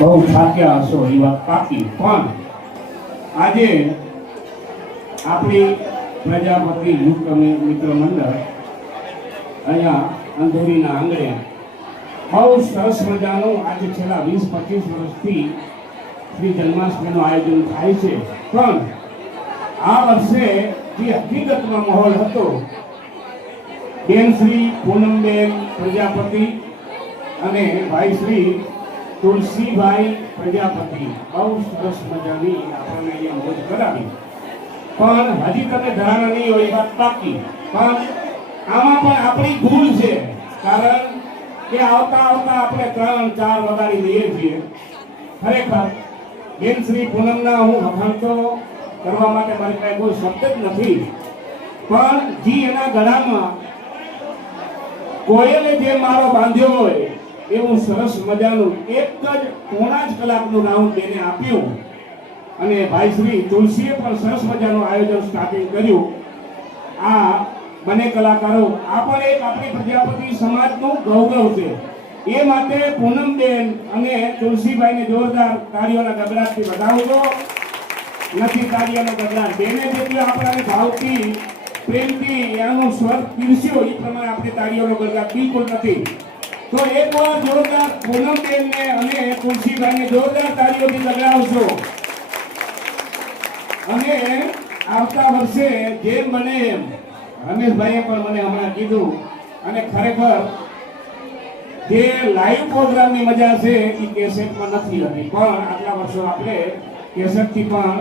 બહુ થાક્યા હશો એ વાત પાકી, પણ આજે આપણી પ્રજાપતિ યુથ મિત્ર મંડળ અહીંયા અંધેરીના આંગણે બહુ સરસ મજાનું આજે છેલ્લા 20-25 વર્ષથી શ્રી જન્માષ્ટમીનું આયોજન થાય છે, પણ આ વર્ષે જે હકીકતમાં માહોલ હતો, બેન શ્રી પૂનમબેન પ્રજાપતિ અને ભાઈ શ્રી તુલસીભાઈ પ્રજાપતિ બહુ સરસ મજાની આપણને અહીંયા મોજ કરાવી, પણ હજી તમે ધારણા નહીં હોય એ વાત પાકી, પણ આમાં પણ આપણી ભૂલ છે, કારણ કે આવતા આપણે 3-4 વગાડી દઈએ છીએ. ખરેખર બેન શ્રી પૂનમના હું વખાણ તો કરવા માટે મારી પાસે કોઈ શબ્દ જ નથી, પણ જી એના ગળામાં કોયલે જે મારો બાંધ્યો હોય એવું સરસ મજાનું એક જ 3.5 કલાકનું રાઉન્ડ તેને આપ્યું, અને ભાઈ શ્રી તુલસીએ પણ સરસ મજાનું આયોજન સ્ટાર્ટિંગ કર્યું. આ બંને કલાકારો આ પણ એક આપણી પ્રજાપતિ સમાજનું ગૌરવ છે, એ માટે પૂનમબેન અને તુલસીભાઈને જોરદાર તાળીઓના ગગડાટથી વધાવજો. નથી તાળીઓના ગગડાટ, બેને જેટલું આપણાને ભાવથી પ્રેમથી એનો સ્વર પીરસ્યો એ પ્રમાણે આપણે તાળીઓનો ગગડાટ બિલકુલ નથી. તો એકવાર જોરદાર પૂનમબેનને અને તુલસીભાઈને જોરદાર તાળીઓથી ગગડાવશો. અને આવતા વર્ષે જેમ બને એમ રમેશભાઈએ પણ મને હમણાં કીધું, અને ખરેખર જે લાઈવ પ્રોગ્રામની મજા છે એ કેસેટમાં નથી હતી, પણ આટલા વર્ષો આપણે કેસેટથી પણ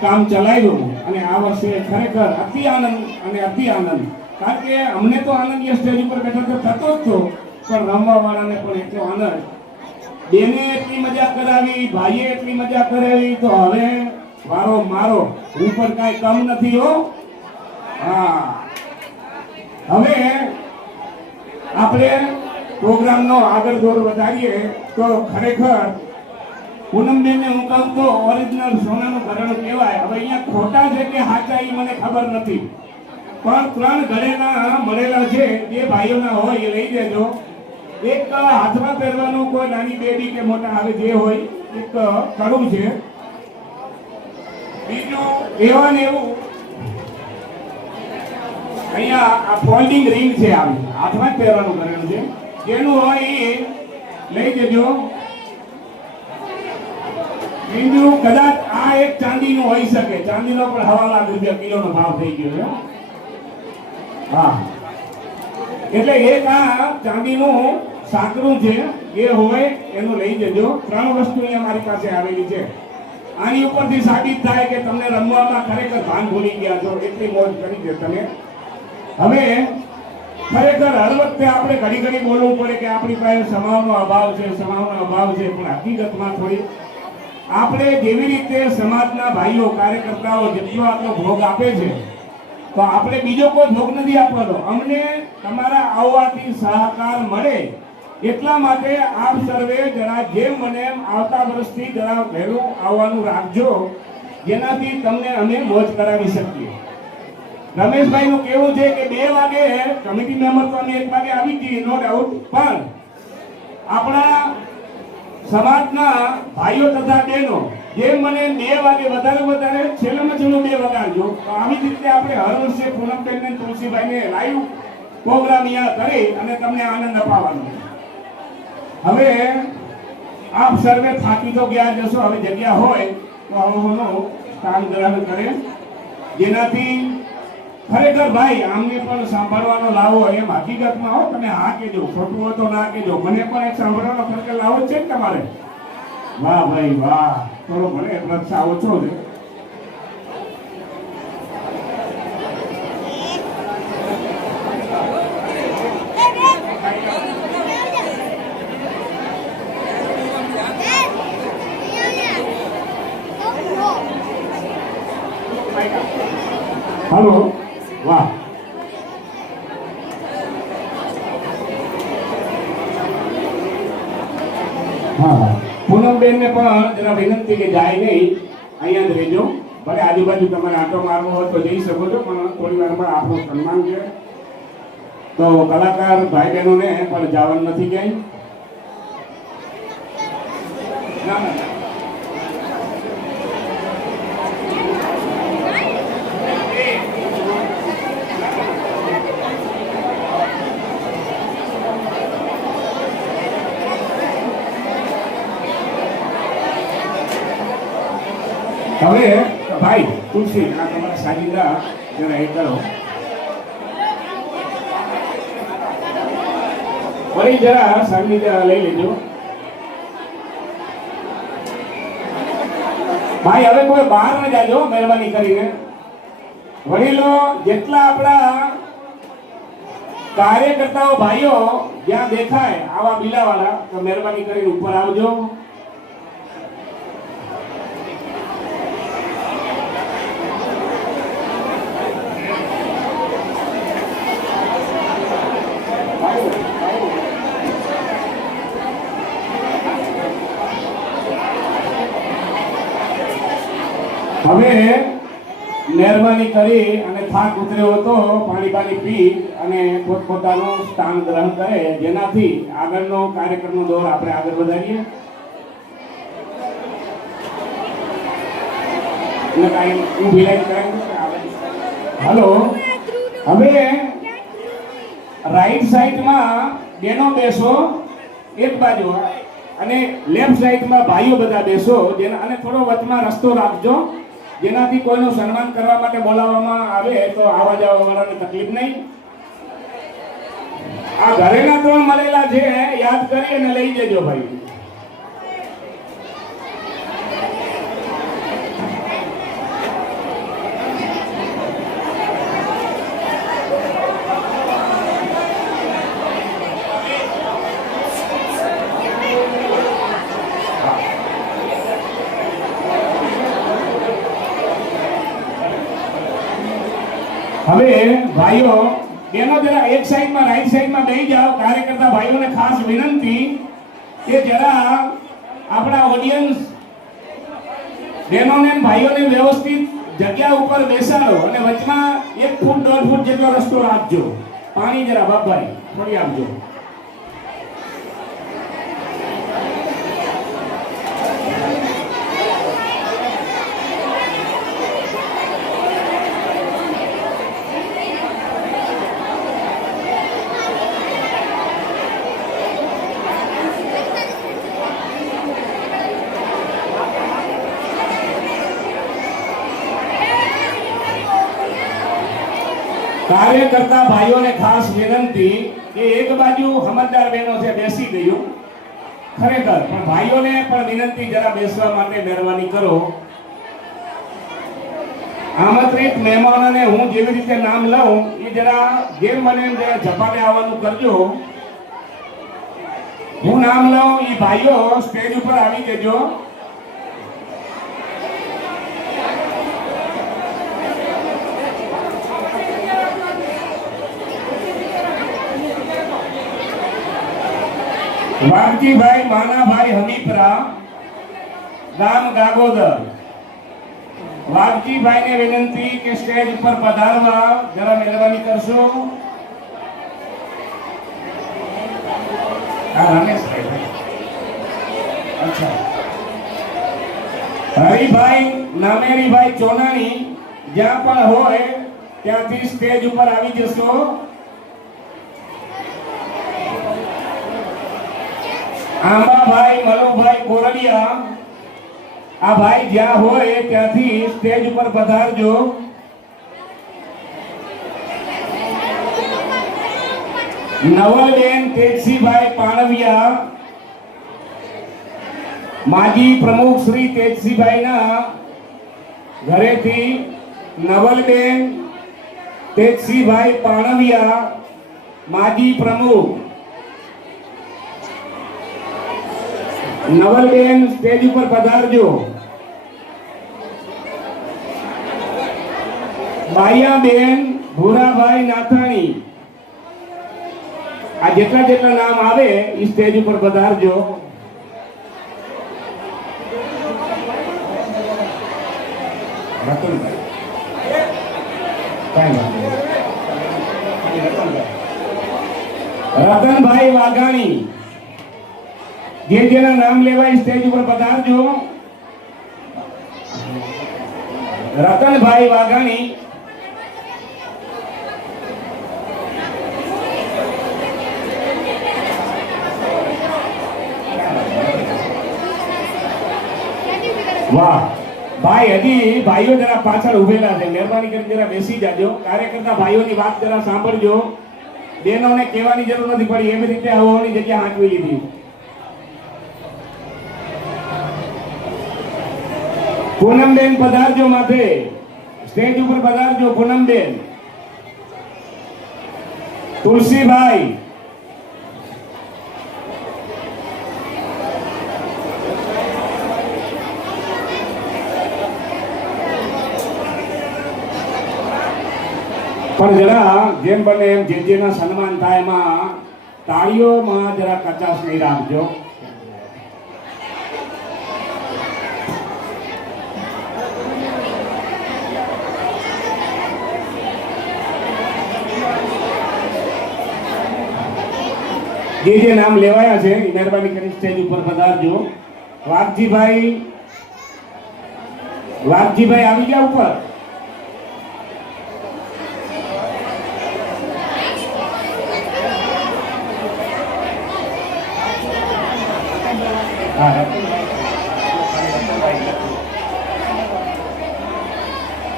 કામ ચલાવ્યું, અને આ વર્ષે ખરેખર અતિ આનંદ, કારણ કે અમને તો આનંદ એ સ્ટેજ ઉપર બેઠા થતો જ હતો, પણ રમવા વાળાને પણ એટલો આનંદ. બેને એટલી મજા કરાવી, ભાઈએ એટલી મજા કરાવી, તો હવે વારો મારો, હું પણ કાંઈ કમ નથી હો. હા, હવે આપણે પ્રોગ્રામનો આગળ દોર વધારીએ તો ખરેખર પૂનમબેનને હું કહું તો ઓરિજિનલ સોનાનું ઘરેણું કહેવાય. હવે અહીંયા ખોટા છે કે સાચા એ મને ખબર નથી, પણ 3 ઘરેણા મળેલા છે, જે ભાઈઓના હોય એ લઈ દેજો. એક હાથમાં પહેરવાનું કોઈ નાની બેબી કે મોટા આવે જે હોય એક કડું છે, બીજું એવા ને એવું અહીંયા આ ફોલ્ડિંગ રિંગ છે, આવી હાથમાં જ પહેરવાનું ઘરેણું છે, જેનું હોય એ લઈ દેજો. બીજું કદાચ આ એક ચાંદીનું હોઈ શકે, ચાંદીનો પણ 1.5 લાખ રૂપિયા કિલોનો ભાવ થઈ ગયો છે. હા, એટલે એક આ ચાંદીનું સાંકળું છે એ હોય એનું લઈ જજો. 3 વસ્તુ અહીંયા મારી પાસે આવેલી છે. આની ઉપરથી સાબિત થાય કે તમને રમવામાં ખરેખર ભાન ભૂલી ગયા છો, એટલી મોજ કરી છે તમે. હવે ખરેખર હર વખતે આપણે ઘડી બોલવું પડે કે આપણી પાસે સમાવનો અભાવ છે, પણ હકીકતમાં થોડી આપણે જેવી રીતે સમાજના ભાઈઓ કાર્યકર્તાઓ જેટલો આટલો ભોગ આપે છે, તો આપણે બીજો કોઈ ભોગ નથી આપવાનો. અમને તમારા આવવાથી સહકાર મળે એટલા માટે આપ સર્વે જરા જેમ બને એમ આવતા વર્ષથી જરા વહેલું આવવાનું રાખજો, જેનાથી તમને અમે મોજ કરાવી શકીએ. રમેશભાઈનું કહેવું છે કે 2 વાગે કમિટી મેમ્બર તો અમે 1 વાગે આવી જઈએ, નો ડાઉટ, પણ આપણા સમાજના ભાઈઓ તથા બહેનો જેમ મને 2 વાગે વધારે છેલ્લામાં છેલ્લું 2 વગાડજો. તો આવી જ રીતે આપણે હર વર્ષે પૂનમબેન અને તુલસીભાઈને લાઈવ પ્રોગ્રામ અહીંયા કરી અને તમને આનંદ અપાવવાનો. હવે આપ સર્વે થાકી તો ગયા જશો, હવે જગ્યા હોય તો આવું સ્થાન ગ્રહણ કરે, જેનાથી ખરેખર ભાઈ આમને પણ સાંભળવાનો લાવો. એમ હકીકતમાં હો, તમે હા કેજો, ખોટું હોય તો ના કેજો, મને પણ એક સાંભળવાનો ખરેખર લાવો છે ને તમારે. વાહ ભાઈ વાહ, થોડો ભલે પ્રત્સાહ ઓછો છે. હાલો, વાહ. હા, પૂનમબેનને પણ જરા વિનંતી કે જાય નહીં, અહીંયા જ રહેજો. ભલે આજુબાજુ તમારે આંટો મારવો હોય તો જઈ શકો છો, પણ થોડી વારમાં આપણું સન્માન છે, તો કલાકાર ભાઈ બહેનોને પણ જવાનું નથી ક્યાંય. ના ના હવે ભાઈ તુલસી આ તમારા સાજીદા જરા એ કરો વળી જરા સાજીદા લઈ લેજો ભાઈ હવે કોઈ બહાર ન જાજો મહેરબાની કરીને વડીલો જેટલા આપણા કાર્યકર્તાઓ ભાઈઓ જ્યાં દેખાય આવા બિલાવાળા તો મહેરબાની કરીને ઉપર આવજો હવે મહેરબાની કરી અને થાક ઉતર્યો હતો પાણી પાણી પી અને પોતપોતાનું સ્થાન ગ્રહણ કરે જેનાથી આગળનો કાર્યક્રમનો દોર આપણે આગળ વધારીએ હલો હવે રાઈટ સાઈડમાં બેનો બેસો એક બાજુ અને લેફ્ટ સાઈડમાં ભાઈઓ બધા બેસો જેના અને થોડો વચમાં રસ્તો રાખજો જેનાથી કોઈનું સન્માન કરવા માટે બોલાવવામાં આવે તો આવવા જવા વાળાને તકલીફ નહીં આ ઘરેના ત્રણ મળેલા છે યાદ કરી અને લઈ જજો ભાઈ હવે ભાઈઓ બેનો જરા એક સાઈડમાં રાઈટ સાઈડમાં બેસી જાઓ કાર્યકર્તા ભાઈઓને ખાસ વિનંતી કે જરા આપણા ઓડિયન્સ બહેનોને ભાઈઓને વ્યવસ્થિત જગ્યા ઉપર બેસાડો અને વચમાં 1 ફૂટ 1.5 ફૂટ જેટલો રસ્તો રાખજો પાણી જરા બાપભાઈ થોડી આપજો કાર્યકર્તા ભાઈઓને ખાસ વિનંતી કે એક બાજુ સમજદાર બહેનો છે બેસી ગયું ખરેખર પણ ભાઈઓને પણ વિનંતી જરા બેસવા માટે મહેરબાની કરો આમંત્રિત મહેમાનોને હું જેવી રીતે નામ લઉં એ જરા જેમ મને જરા ઝપાટે આવવાનું કરજો હું નામ લઉં એ ભાઈઓ સ્ટેજ ઉપર આવી જજો વાઘજીભાઈ માનાભાઈ હમીપરા ગામ ગાગોદર વાઘજીભાઈને વિનંતી કે સ્ટેજ ઉપર પધારવા જરા મહેરબાની કરશો હા રમેશભાઈ અચ્છા હરિભાઈ નામેરીભાઈ ચોનાણી જ્યાં પણ હોય ત્યાંથી સ્ટેજ ઉપર આવી જશો આંબાભાઈ મલુભાઈ કોરડિયા આ ભાઈ જ્યાં હોય ત્યાંથી સ્ટેજ ઉપર પધારજો નવલબેન તેજસીભાઈ પાણવિયા માજી પ્રમુખ શ્રી તેજસીભાઈના ઘરેથી નવલબેન તેજસીભાઈ પાણવિયા માજી પ્રમુખ નવલબેન સ્ટેજ ઉપર પધારજો બાયાબેન ભૂરાભાઈ નાથાણી આ જેટલા નામ આવે એ સ્ટેજ ઉપર પધારજો રતનભાઈ વાઘાણી જે જેના નામ લેવાય સ્ટેજ ઉપર પધારજો. રતનભાઈ વાઘાણી, વાહ ભાઈ, હજી ભાઈઓ જરા પાછળ ઉભેલા છે, મહેરબાની કરી જરા બેસી જાજો. કાર્યકર્તા ભાઈઓની વાત જરા સાંભળજો. બહેનોને કહેવાની જરૂર નથી પડી, એવી રીતે આવવાની જગ્યા હાંકવી લીધી. પૂનમબેન પધારજો માથે, સ્ટેજ ઉપર પધારજો. પૂનમબેન, તુલસીભાઈ, પણ જરા જેમ બને એમ જે જેના સન્માન થાય એમાં તાળીઓમાં જરા કચાશ નહીં રાખજો. જે નામ લેવાયા છે એ મહેરબાની કરી સ્ટેજ ઉપર પધારજો. વાઘજીભાઈ, વાઘજીભાઈ આવી ગયા ઉપર.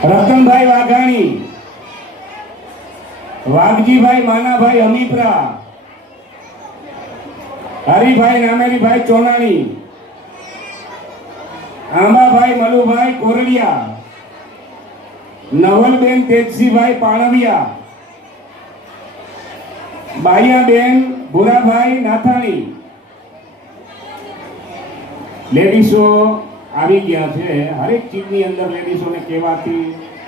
રતનભાઈ વાઘાણી, વાઘજીભાઈ માનાભાઈ હમીપરા, હરિભાઈ નામેરીભાઈ ચોનાણી, આંબાભાઈ મલુભાઈ કોરડિયા, નવલબેન તેજસીભાઈ પાણવિયા, બાઈયાબેન ભુરાભાઈ નાથાણી. લેડીસો આવી ગયા છે. હરેક ચીજની અંદર લેડીસોને કહેવાથી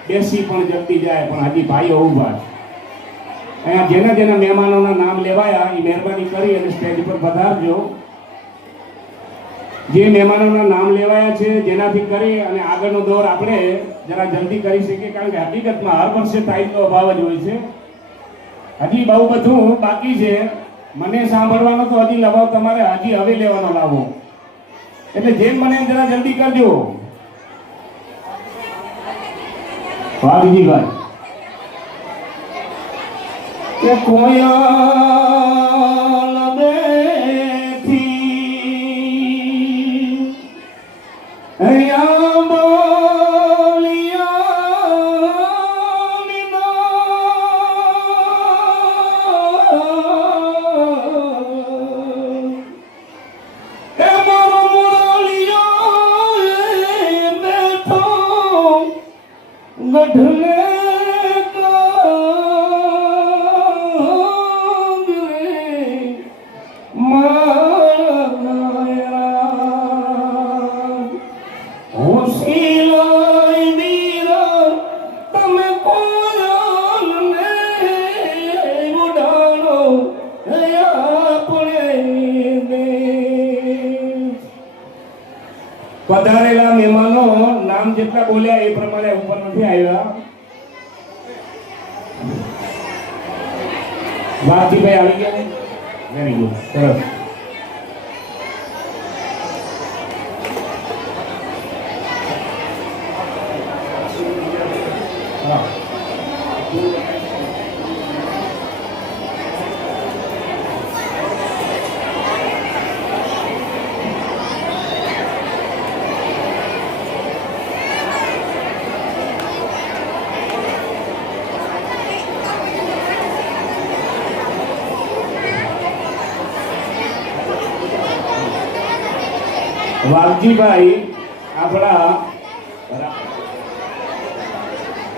બેસી પણ જલ્દી જાય, પણ હજી ભાઈઓ ઊભા છે. અહીંયા જેના જેના મહેમાનોના નામ લેવાયા એ મહેરબાની કરી અને સ્ટેજ પર પધારજો. જે મહેમાનોના નામ લેવાયા છે જેનાથી કરી અને આગળનો દોર આપણે જરા જલ્દી કરી શકીએ, કારણ કે હકીકતમાં હર વર્ષે ટાઈમનો અભાવ જ હોય છે. હજી બહુ બધું બાકી છે. મને સાંભળવાનો તો હજી લાવો, તમારે હજી હવે લેવાનો લાવો, એટલે જેમ મને જરા જલ્દી કરજો. વાઘજીભાઈ, કે કોયલ બેઠી અહીંયા બોલિયાની એ મારો મુરલિયો બેઠો ગઢલે પધારેલા મહેમાનો નામ જેટલા બોલ્યા એ પ્રમાણે ઉપર નથી આવ્યા. વાઘજીભાઈ આવી ગયા. વેરી ગુડ, સરસ. વાઘજીભાઈ આપણા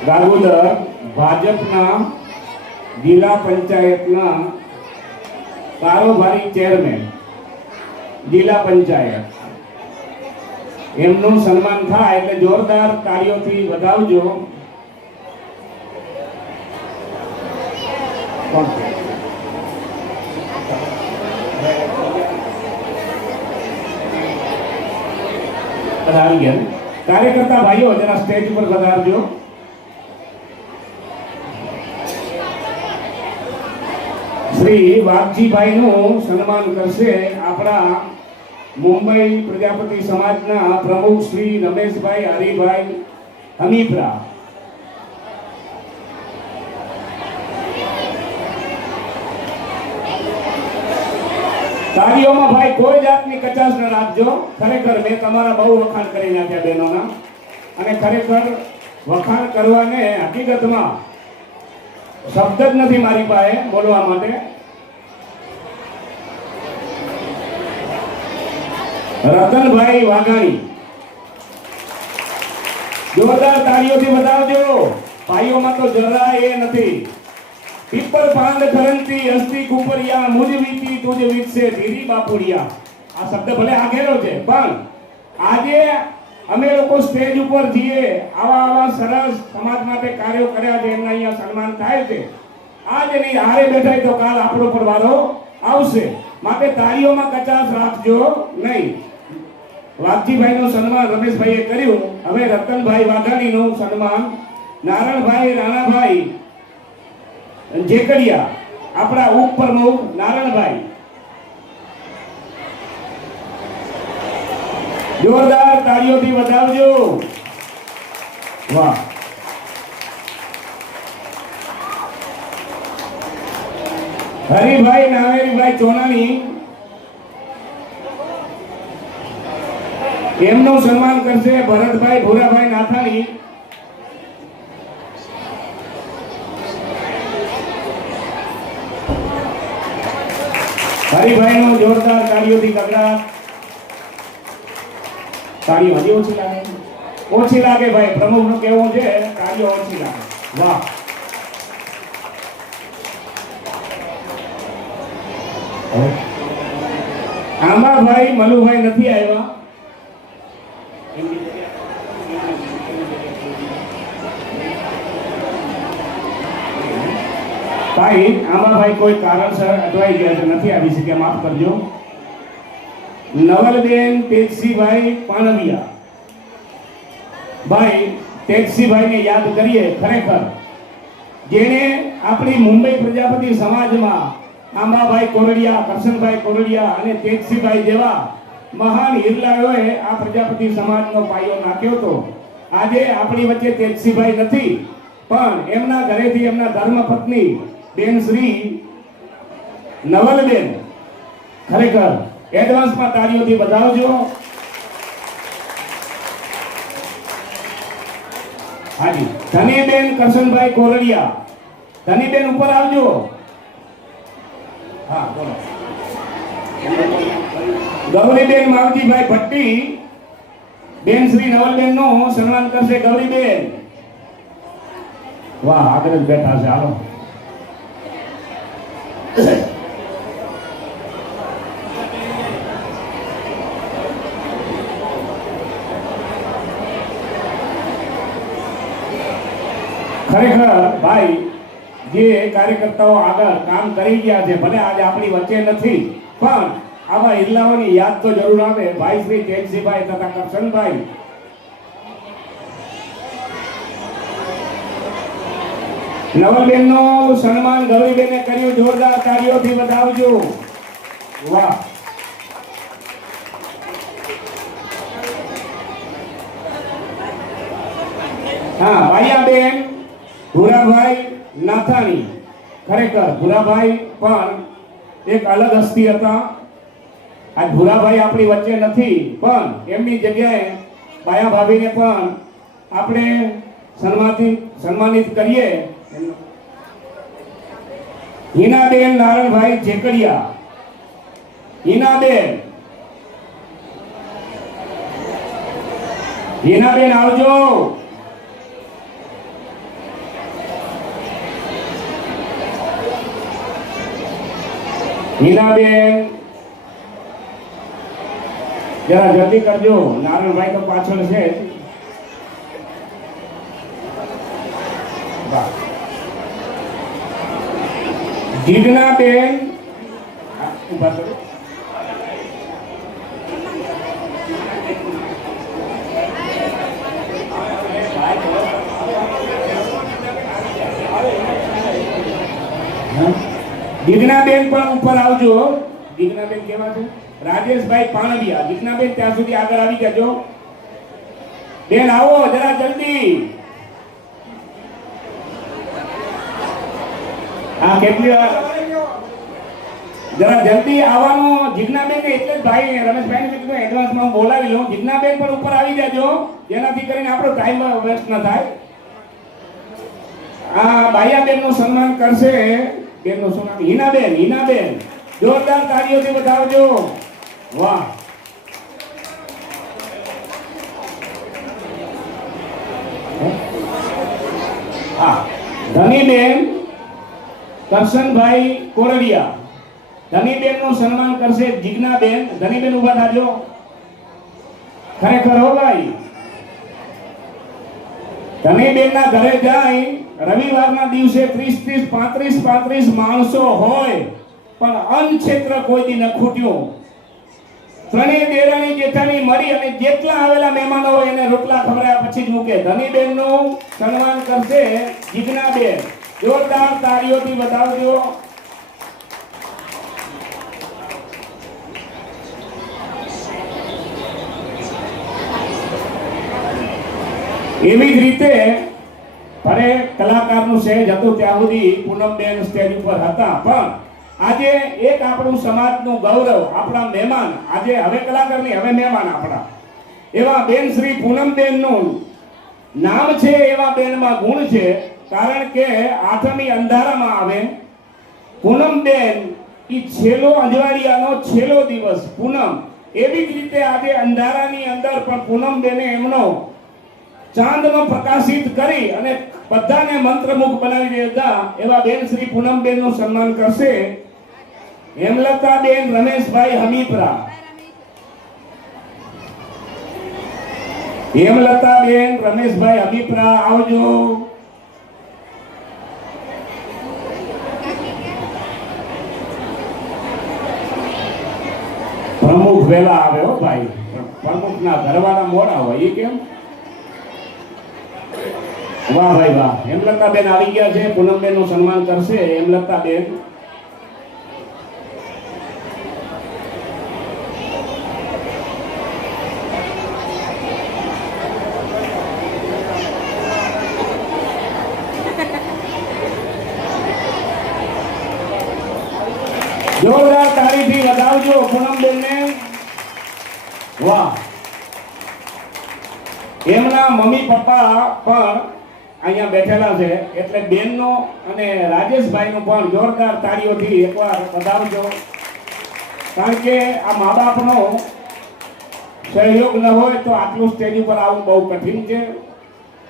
ગાગોદર ભાજપના જિલ્લા પંચાયતના કારોબારી ચેરમેન, જિલ્લા પંચાયત, એમનું સન્માન થાય એટલે જોરદાર તાળીઓથી વધાવજો. પધારી ગયા કાર્યકર્તા ભાઈઓ જરા સ્ટેજ પર પધારજો. શ્રી વાઘજીભાઈ નું સન્માન કરશે આપણા મુંબઈ પ્રજાપતિ સમાજના પ્રમુખ શ્રી રમેશભાઈ હરિભાઈ હમીપરા. તાળીઓમાં ભાઈ કોઈ જાતની કચાશ ન રાખજો. ખરેખર મેં તમારા બહુ વખાણ કરી નાખ્યા બહેનોના, અને ખરેખર વખાણ કરવાને હકીકતમાં શબ્દ જ નથી મારી પાસે બોલવા માટે. રતનભાઈ વાઘાણી, જોરદાર તાળીઓથી વધાવજો. ભાઈઓમાં તો જરા એ નથી. પીપલ પાંદ ખરંતી હસ્તી કુપરિયા મુજ વીતી તુજ વિકસે ધીરી બાપુડિયા. આ શબ્દ ભલે આગેલો છે, પણ આજે અમે લોકો સ્ટેજ ઉપર જઈએ, આવા સરસ સમાજ માટે કાર્યો કર્યા છે, એમના અહીંયા સન્માન થાય છે. આજે નહીં હારે બેઠા તો કાલ આપણો પર વારો આવશે. માટે તાળીઓમાં કચાશ રાખજો નહીં. વાઘજીભાઈનું સન્માન રમેશભાઈએ કર્યું. હવે રતનભાઈ વાઘાણીનું સન્માન નારણભાઈ રાણાભાઈ જેકડિયા, આપણા ઉપપ્રમુખ નારણભાઈ. જોરદાર તાળીઓથી વધાવજો. વાહ. હરિભાઈ નાવેરીભાઈ ચોનાણી, એમનું સન્માન કરશે ભરતભાઈ ભૂરાભાઈ નાથાણી. હરિભાઈનું જોરદાર તાળીઓથી કગડાટ. તાળીઓ હજી ઓછી લાગે? ઓછી લાગે ભાઈ. પ્રમુખનું કહેવું છે તાળીઓ ઓછી લાગે. વાહ. આંબાભાઈ મલુભાઈ નથી આવ્યા. ભાઈ આંબાભાઈ કોઈ કારણસર અટવાઈ ગયા છે, નથી આવી શક્યા, માફ કરજો. નવલબેન તેજસીભાઈ પાણવિયા. ભાઈ તેજસીભાઈને યાદ કરીએ. ખરેખર જેણે આપણી મુંબઈ પ્રજાપતિ સમાજમાં આંબાભાઈ કોરડિયા, કરશનભાઈ કોરડિયા અને તેજસીભાઈ જેવા મહાન હિરલાઓએ આ પ્રજાપતિ સમાજનો પાયો નાખ્યો હતો. આજે આપણી વચ્ચે તેજસીભાઈ નથી, પણ એમના ઘરેથી એમના ધર્મપત્ની બેન શ્રી નવલબેન, ખરેખર એડવાન્સમાં તાળીઓથી વધાવજો. હાજી. ધનીબેન કરશનભાઈ કોરડિયા. ધનીબેન ઉપર આવજો. હા બોલો. ગૌરીબેન માવજીભાઈ ભટ્ટી, બેન શ્રી નવલબેન નું સન્માન કરશે ગૌરીબેન. વાહ, આગળ જ બેઠા છે. હાલો. ખરેખર ભાઈ જે કાર્યકર્તાઓ આગળ કામ કરી ગયા છે, ભલે આજે આપણી વચ્ચે નથી, પણ આવા હિલ્લાઓની યાદ તો જરૂર આવે. ભાઈ શ્રી તેજસીભાઈ તથા કરશનભાઈ. નવલબેન નું સન્માન ગૌરીબેને કર્યું. જોરદાર તાળીઓથી વધાવજો. વાહ. હા, ભાઈયાબેન ભૂરાભાઈ નાથાણી. ખરેખર ભૂરાભાઈ પણ એક અલગ હસ્તી હતા. આ ભૂરાભાઈ આપણી વચ્ચે નથી, પણ એમની જગ્યાએ બાયા ભાભીને પણ આપણે સન્માનિત કરીએ. હિનાબેન નારણભાઈ જેકડિયા. હિનાબેન આવજો. હિનાબેન જરા જલ્દી કરજો. નારણભાઈ તો પાછળ છે. જીજ્ઞાબેન ઉભા કરો. જીજ્ઞાબેન પણ ઉપર આવજો. જીજ્ઞાબેન કેવા છે? રાજેશભાઈ પાણવિયા. જીજ્ઞાબેન ત્યાં સુધી આગળ આવી જજો. બેન આવો જરા જલ્દી. હા કેટલી વાર જરા જલ્દી આવવાનું. જીજ્ઞાબેન ને એટલે જ ભાઈ રમેશભાઈ ને કીધું એડવાન્સમાં હું બોલાવી લઉં. જીજ્ઞાબેન પણ ઉપર આવી જાજો જેનાથી કરીને આપણો ટાઈમ વેસ્ટ ન થાય. આ બાયાબેન નું સન્માન કરશે. બેન નું શું નામ? હિનાબેન. હિનાબેન જોરદાર તાળીઓથી બતાવજો. વાહ. હા ધનીબેન કરશનભાઈ કોરડિયા. ધનીબેન નું સન્માન કરશે જીજ્ઞાબેન. ધનીબેન ઉભા થાજો. ખરેખર હો ભાઈ. ધનીબેન ના ઘરે જાય રવિવારના દિવસે 30 35 માણસો હોય પણ અન્નક્ષેત્ર કોઈ દી ન ખૂટ્યું. ત્રણેય દેરાણી જેઠાણી મળી અને જેટલા આવેલા મહેમાનો હોય એને રોટલા ખવડાવ્યા પછી જ મૂકે. ધનીબેન નું સન્માન કરશે જીજ્ઞાબેન. જોરદાર તાળીઓથી બતાવજો. એવી જ રીતે ભલે કલાકારનું સહેજ હતું ત્યાં સુધી પૂનમબેન સ્ટેજ ઉપર હતા, પણ આજે એક આપણું સમાજનું ગૌરવ, આપણા મહેમાન, આજે હવે કલાકાર નહીં હવે મહેમાન આપણા એવા બેન શ્રી પૂનમબેનનું નામ છે. એવા બેનમાં ગુણ છે, કારણ કે આઠમી અંધારામાં આવે પૂનમબેન ઈ છેલ્લો અજવાળિયાનો છેલ્લો દિવસ પૂનમ. એવી જ રીતે આજે અંધારાની અંદર પણ પૂનમબેને એમનો ચાંદનો પ્રકાશિત કરી અને બધાને મંત્રમુગ્ધ બનાવી દેતા એવા બેન શ્રી પૂનમબેન નું સન્માન કરશે હેમલતાબેન રમેશભાઈ હમીપરા. હેમલતાબેન રમેશભાઈ હમીપરા આવજો. પ્રમુખ વેલા આવે હો ભાઈ. પ્રમુખના ઘરવાળા મોડા હોય એ કેમ? વાહ ભાઈ વાહ. હેમલતાબેન આવી ગયા છે. પૂનમબેન નું સન્માન કરશે હેમલતાબેન. જોરદાર તાળીથી વધાવજો પૂનમબેન ને. વાહ. એમના મમ્મી પપ્પા પણ અહીંયા બેઠેલા છે, એટલે બેનનો અને રાજેશભાઈ નું પણ જોરદાર તાળીઓથી એકવાર વધાવજો. કારણ કે આ મા બાપનો સહયોગ ન હોય તો આટલું સ્ટેજ ઉપર આવવું બહુ કઠિન છે.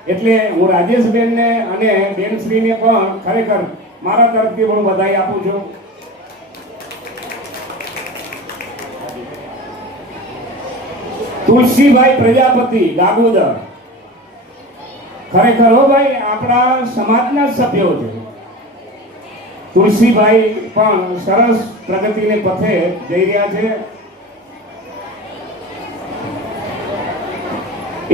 એટલે હું રાજેશબેનને અને બેનશ્રીને પણ ખરેખર મારા તરફથી પણ વધાઈ આપું છું. તુલસીભાઈ પ્રજાપતિ ગાગોદર. ખરેખર હો ભાઈ આપણા સમાજના સભ્યો છે. તુલસીભાઈ પણ સરસ પ્રગતિને પથે જઈ રહ્યા છે.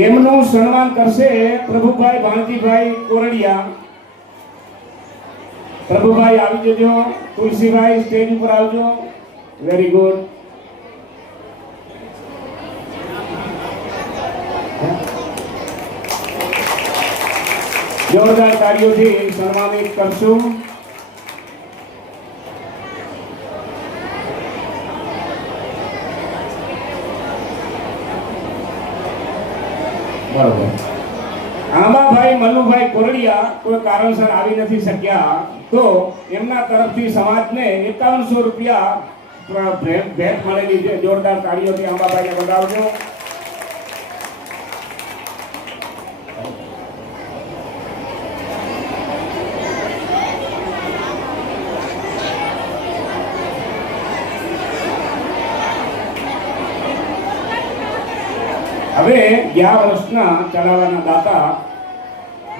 એમનું સન્માન કરશે પ્રભુભાઈ ભાણજીભાઈ કોરડિયા. પ્રભુભાઈ આવી જજો. તુલસીભાઈ સ્ટેજ ઉપર આવજો. Very good. જોરદાર તાળીઓથી સન્માનિત કરશું. બરોબર. આંબાભાઈ મલ્લુભાઈ કોરડિયા કોઈ કારણસર આવી નથી શક્યા, તો એમના તરફથી સમાજને 5100 રૂપિયા ભેટ મળેલી છે. જોરદાર તાળીઓથી આંબાભાઈને વધાવજો. હવે 11 વર્ષના ચલાવવાના દાતા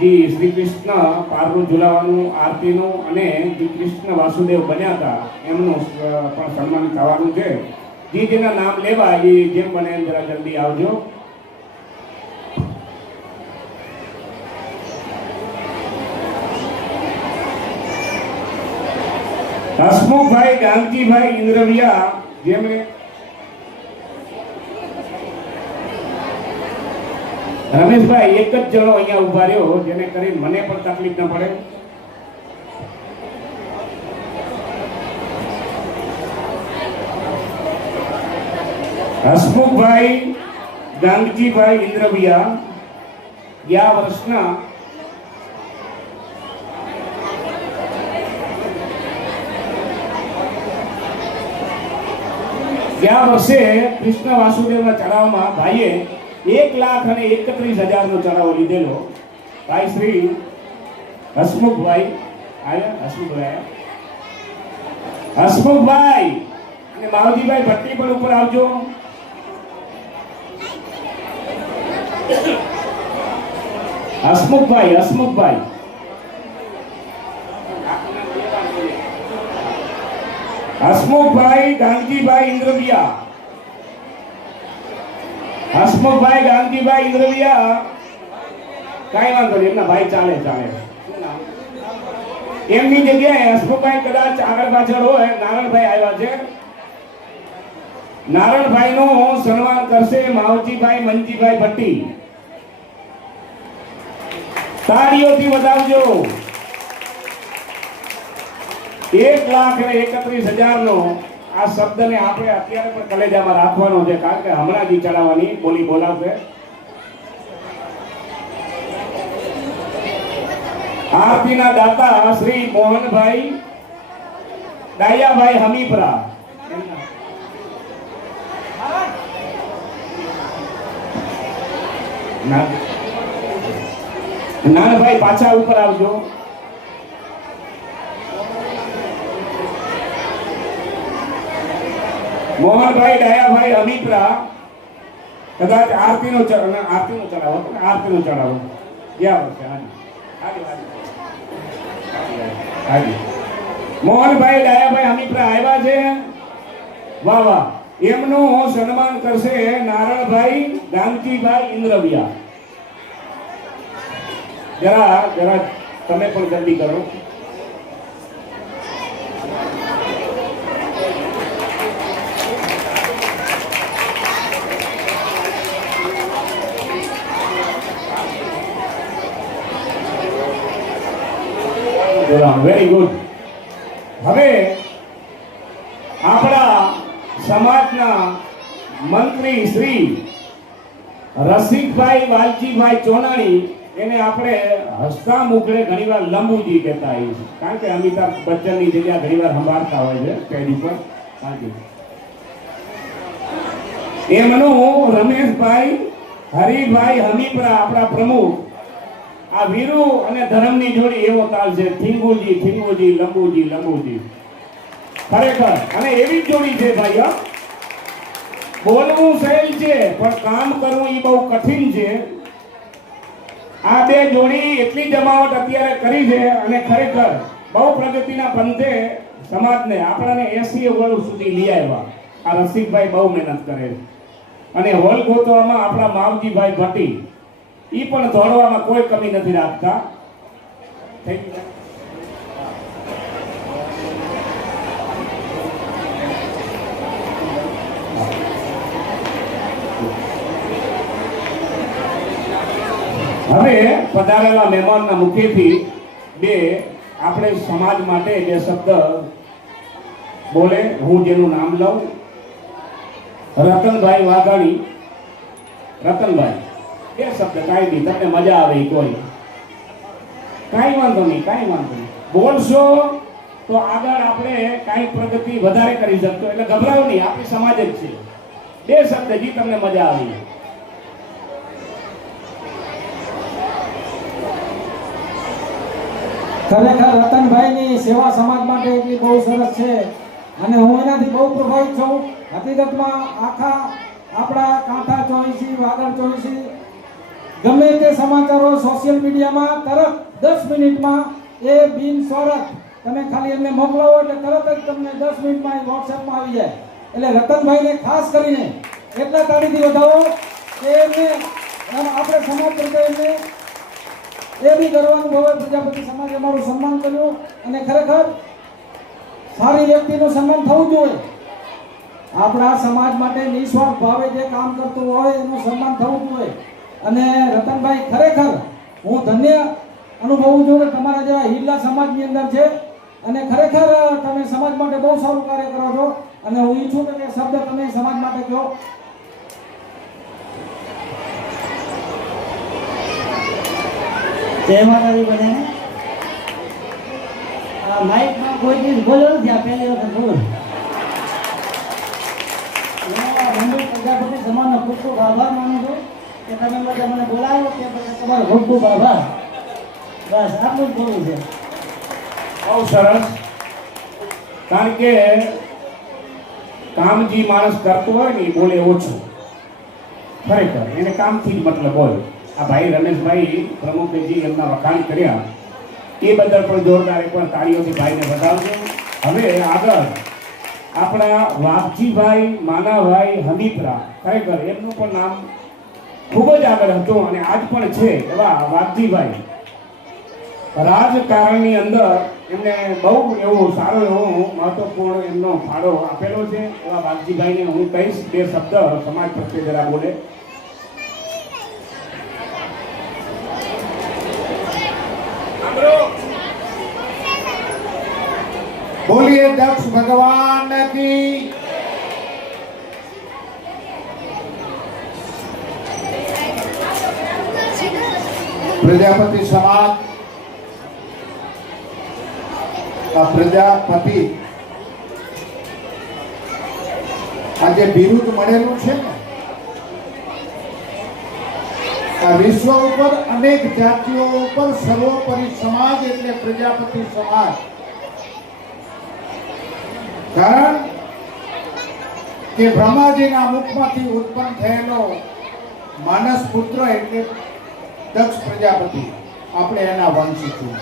જી શ્રી કૃષ્ણ પારનું ઝુલાવાનું આરતીનું અને શ્રી કૃષ્ણ વાસુદેવ બન્યા હતા એમનું પણ સન્માન થવાનું છે. જે જેના નામ લેવા એ જેમ બને એમ જરા જલ્દી આવજો. હસમુખભાઈ ગાંધીભાઈ ઇન્દ્રવિયા, જેમણે રમેશભાઈ એક જ જણો અહીંયા ઉભા રહ્યો જેને કરીને મને પણ તકલીફ ન પડે. હસમુખભાઈ ગાંગજીભાઈ ઇન્દ્રવિયા ગયા વર્ષના કૃષ્ણ વાસુદેવના ચડાવમાં ભાઈએ 1,31,000 નો ચડાવો લીધેલો. ભાઈ શ્રી હસમુખભાઈ આવ્યા. હસમુખભાઈ અને માવજીભાઈ ભટ્ટી પણ ઉપર આવજો. હસમુખભાઈ ગાંધીભાઈ ઇન્દ્રવિયા. હસમુખભાઈ ગાંધીભાઈ ઇન્દ્રવિયા કાંઈ વાંધો નહીં, એમના ભાઈ ચાલે. એમની જગ્યાએ હસમુખભાઈ કદાચ આગળ પાછળ હોય. નારણભાઈ આવ્યા છે. નારણભાઈ નું સન્માન કરશે માવજીભાઈ મંજીભાઈ ભટ્ટી. તાળીઓથી વધાવજો. 1,31,000 નો આ શબ્દને આપણે અત્યારે પણ કલેજામાં રાખવાનો છે, કારણ કે હમણાં જ ચડાવવાની બોલી બોલાવશે. આરતીના દાતા શ્રી મોહનભાઈ ડાયાભાઈ હમીપરા. નાનભાઈ પાછા ઉપર આવજો. મોહનભાઈ ડાયાભાઈ હમીપરા કદાચ આરતીનો ચડાવો. ગયા વર્ષે મોહનભાઈ ડાયાભાઈ હમીપરા આવ્યા છે. વાહ વાહ. એમનું સન્માન કરશે નારણભાઈ ગાંધીભાઈ ઇન્દ્રવિયા. જરા તમે પણ જલ્દી કરો. Very good. હવે આપણા સમાજના મંત્રી શ્રી રસિકભાઈ વાલજીભાઈ ચોનાણી, એને આપણે હસતા મુખડે ઘણીવાર લંબુજી કહેતા હોઈએ છીએ, કારણ કે અમિતાભ બચ્ચનની જગ્યા ઘણીવાર સંભાળતા હોય છે સ્ટેજ ઉપર. એમનું રમેશભાઈ હરિભાઈ હમીપરા આપણા પ્રમુખ. આ વીરુ અને ધર્મની જોડી એવો તાલ છે, થીંગુજી લંબુજી. ખરેખર અને એવી જ જોડી છે ભાઈ. બોલવું સહેલ છે પણ કામ કરવું એ બહુ કઠિન છે. આ બે જોડી એટલી જમાવટ અત્યારે કરી છે અને ખરેખર બહુ પ્રગતિના પંથે સમાજને આપણાને 80 વર્ષ સુધી લઈ આવ્યા. આ રસિકભાઈ બહુ મહેનત કરે અને હોલ ગોતવામાં આપણા માવજીભાઈ ભટ્ટી ઈ પણ દોડવામાં કોઈ કમી નથી રાખતા. હવે પધારેલા મહેમાનના મુખેથી આપણે સમાજ માટે બે શબ્દ બોલે. હું જેનું નામ લઉં, રતનભાઈ વાઘાણી. રતનભાઈ બે શબ્દ કાંઈ નહીં, તમને મજા આવે કોઈ. કાંઈ વાંધો નહીં. બોલશો તો આગળ આપણે કાંઈ પ્રગતિ વધારે કરી શકશો, એટલે ગભરાવો નહીં. આપણી સમાજ જ છે. બે શબ્દ જી તમને મજા આવી. ખરેખર રતનભાઈની સેવા સમાજ માટે એટલી બહુ સરસ છે અને હું એનાથી બહુ પ્રભાવિત છું. હકીકતમાં આખા આપણા કાંઠા ચોવીસી, વાગડ ચોવીસી, ગમે તે સમાચારો સોશિયલ મીડિયામાં તરત 10 મિનિટમાં એ બિનસ્વાર્થ તમે ખાલી એમને મોકલાવો એટલે તરત જ તમને 10 મિનિટમાં વોટ્સએપમાં આવી જાય. એટલે રતનભાઈને ખાસ કરીને એટલા તાળીથી વધાવો કે એમને આપણે સમાજ પ્રત્યે એમને એ બી ગર્વનું હોય. પ્રજાપતિ સમાજે અમારું સન્માન કર્યું અને ખરેખર સારી વ્યક્તિનું સન્માન થવું જોઈએ. આપણા સમાજ માટે નિસ્વાર્થ ભાવે જે કામ કરતું હોય એનું સન્માન થવું જોઈએ. અને રતનભાઈ ખરેખર હું ધન્ય અનુભવું છું કે તમારા જેવા હિલ્લા સમાજની અંદર છે અને ખરેખર તમે સમાજ માટે બહુ સારું કાર્ય કરો છો અને હું ઈચ્છું કે તે શબ્દ તમે સમાજ માટે કહો. જય માતાજી બધાને. આ માઇકમાં કોઈ દિવસ બોલ્યો નથી, આ પહેલી વખત બોલું. હું પ્રજાપતિ સમાજનો ખૂબ ખૂબ આભાર માનું છું કે તમે બધા મને બોલાવ્યો તે બદલ તમારો ખૂબ ખૂબ આભાર. બસ આટલું જ બોલવું છે. બહુ સરસ. કારણ કે કામ જે માણસ કરતો હોય ને એ બોલે ઓછું. ખરેખર એને કામથી જ મતલબ હોય. આ ભાઈ રમેશભાઈ પ્રમુખજી એમના વખાણ કર્યા એ બદલ પણ જોરદાર એક પણ તાળીઓથી ભાઈને વધાવજો. હવે આગળ આપણા વાઘજીભાઈ માનાભાઈ હમીપરા, ખરેખર એમનું પણ નામ ખૂબ જ આગળ હતું અને આજ પણ છે એવા વાઘજીભાઈ રાજકારણની અંદર એમને બહુ એવું સારો એવો મહત્વપૂર્ણ એમનો ફાળો આપેલો છે. એવા વાઘજીભાઈને હું કહીશ બે શબ્દ સમાજ પ્રત્યે જરા બોલે. बोलिए दक्ष भगवान की. प्रजापति समाज का प्रजापति આજે બિરુદ મળેલું છે ને, આ વિશ્વ ઉપર અનેક જાતિઓ ઉપર સર્વોપરી સમાજ એટલે પ્રજાપતિ સમાજ. કારણ કે બ્રહ્માજીના મુખમાંથી ઉત્પન્ન થયેલો માનસ પુત્ર એટલે દક્ષ પ્રજાપતિ, આપણે એના વંશી છીએ.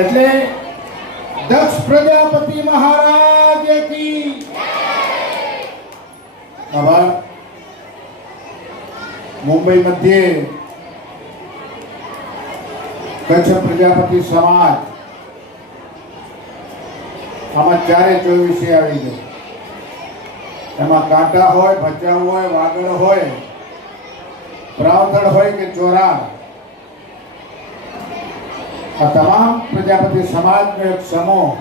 એટલે દક્ષ પ્રજાપતિ મહારાજ કી આભાર. મુંબઈ મધ્યે કચ્છ પ્રજાપતિ સમાજ આમાં 4-24 આવી ગયો. એમાં કાંટા હોય, ભચાઉ હોય, વાગડ હોય, પ્રાવથડ હોય કે ચોરા, આ તમામ પ્રજાપતિ સમાજનો એક સમૂહ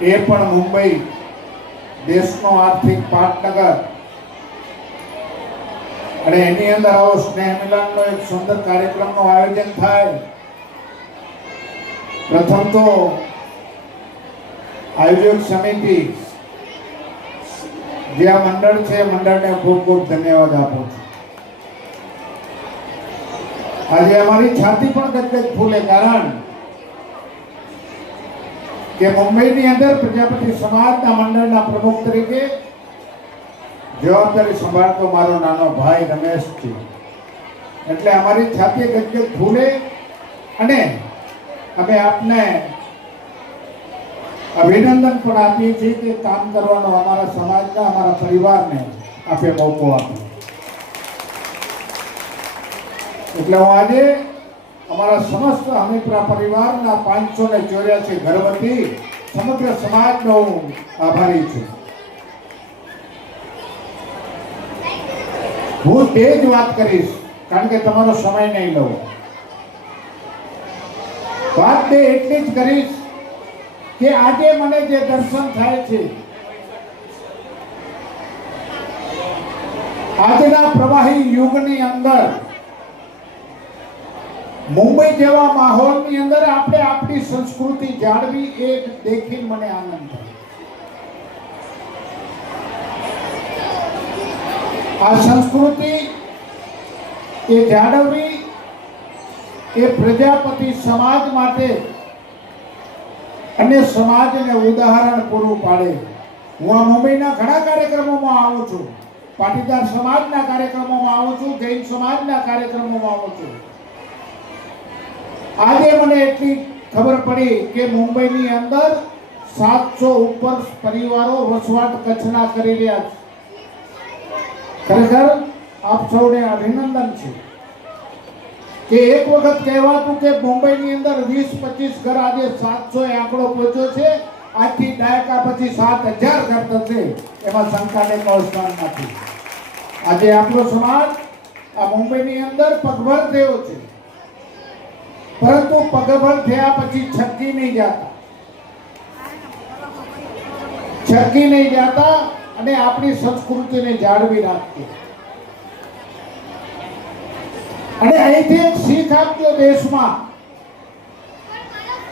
એ પણ મુંબઈ દેશનો આર્થિક પાટનગર અને એની અંદર આવો સ્નેહ મિલનનો એક સુંદર કાર્યક્રમનું આયોજન થાય. પ્રથમ તો આયોજક સમિતિ જે આ મંડળ છે, મંડળને ખૂબ ખૂબ ધન્યવાદ આપું છું. આજે અમારી છાતી પણ ગદગદ ફૂલે, કારણ કે મુંબઈની અંદર પ્રજાપતિ સમાજના મંડળના પ્રમુખ તરીકે જવાબદારી સંભાળતો મારો નાનો ભાઈ રમેશ છે. એટલે અમારી છાતી ગદગદ ફૂલે અને અમે આપને અભિનંદન પણ આપીએ છીએ કે કામ કરવાનો અમારા સમાજના, અમારા પરિવારને આપે મોકો આપ્યો. એટલે હું આજે અમારા સમસ્ત હમીપરા પરિવારના 584 ઘર વતી સમગ્ર સમાજનો હું આભારી છું. હું તે જ વાત કરીશ, કારણ કે તમારો સમય નહીં લઉં. વાત તે એટલી જ કરીશ કે આજે મને જે દર્શન થાય છે, આજના પ્રવાહી યુગની અંદર મુંબઈ જેવા માહોલની અંદર આપણે આપણી સંસ્કૃતિ જાળવી એ દેખી મને આનંદ થાય. આ સંસ્કૃતિ એ જાળવવી એ પ્રજાપતિ સમાજ માટે અને સમાજને ઉદાહરણ પૂરું પાડે. હું આ મુંબઈના ઘણા કાર્યક્રમોમાં આવું છું, પાટીદાર સમાજના કાર્યક્રમોમાં આવું છું, જૈન સમાજના કાર્યક્રમોમાં આવું છું. આજે મને એટલી ખબર પડી કે મુંબઈની અંદર 700 ઉપર પરિવારો વસવાટ કચ્છના કરી રહ્યા છે. ખરેખર આપ સૌને અભિનંદન છે કે એક વખત કહેવાતું કે મુંબઈની અંદર 20-25 ઘર, આજે 700 આંકડો પહોંચ્યો છે. આજથી દાયકા પછી 7000 ઘર થશે, એમાં શંકાને કોઈ સ્થાન નથી. આજે આપણો સમાજ આ મુંબઈની અંદર પગભર થયો છે, પરંતુ પગભર થયા પછી છટકી નહીં જતા અને આપણી સંસ્કૃતિને જાળવી રાખીએ. અને અહીંથી એક શીખ આપજો દેશમાં,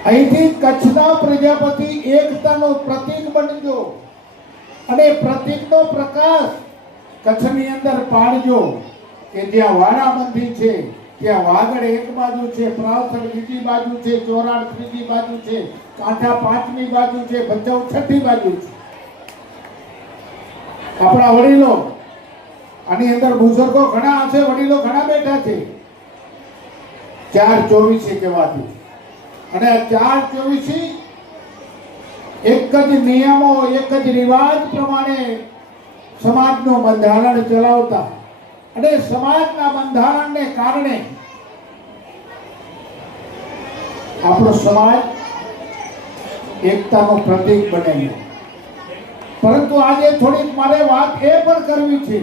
અહીંથી કચ્છના પ્રજાપતિ એકતાનું પ્રતીક બનજો અને પ્રતીકનો પ્રકાશ કચ્છની અંદર પાડજો કે જ્યાં વાડાબંધી છે, ત્યાં વાગડ એક બાજુ છે, પ્રાવસર બીજી બાજુ છે, ચોરાડ ત્રીજી બાજુ છે, કાંઠા પાંચમી બાજુ છે, ભચાઉ છઠ્ઠી બાજુ છે. આપણા વડીલો, આની અંદર બુઝુર્ગો ઘણા હશે, વડીલો ઘણા બેઠા છે. 424 કહેવાતી, અને આ 424 એક જ નિયમો, એક જ રિવાજ પ્રમાણે સમાજનું બંધારણ ચલાવતા, અને સમાજના બંધારણને કારણે આપણો સમાજ એકતાનું પ્રતીક બને. પરંતુ આજે થોડીક મારે વાત એ પણ કરવી છે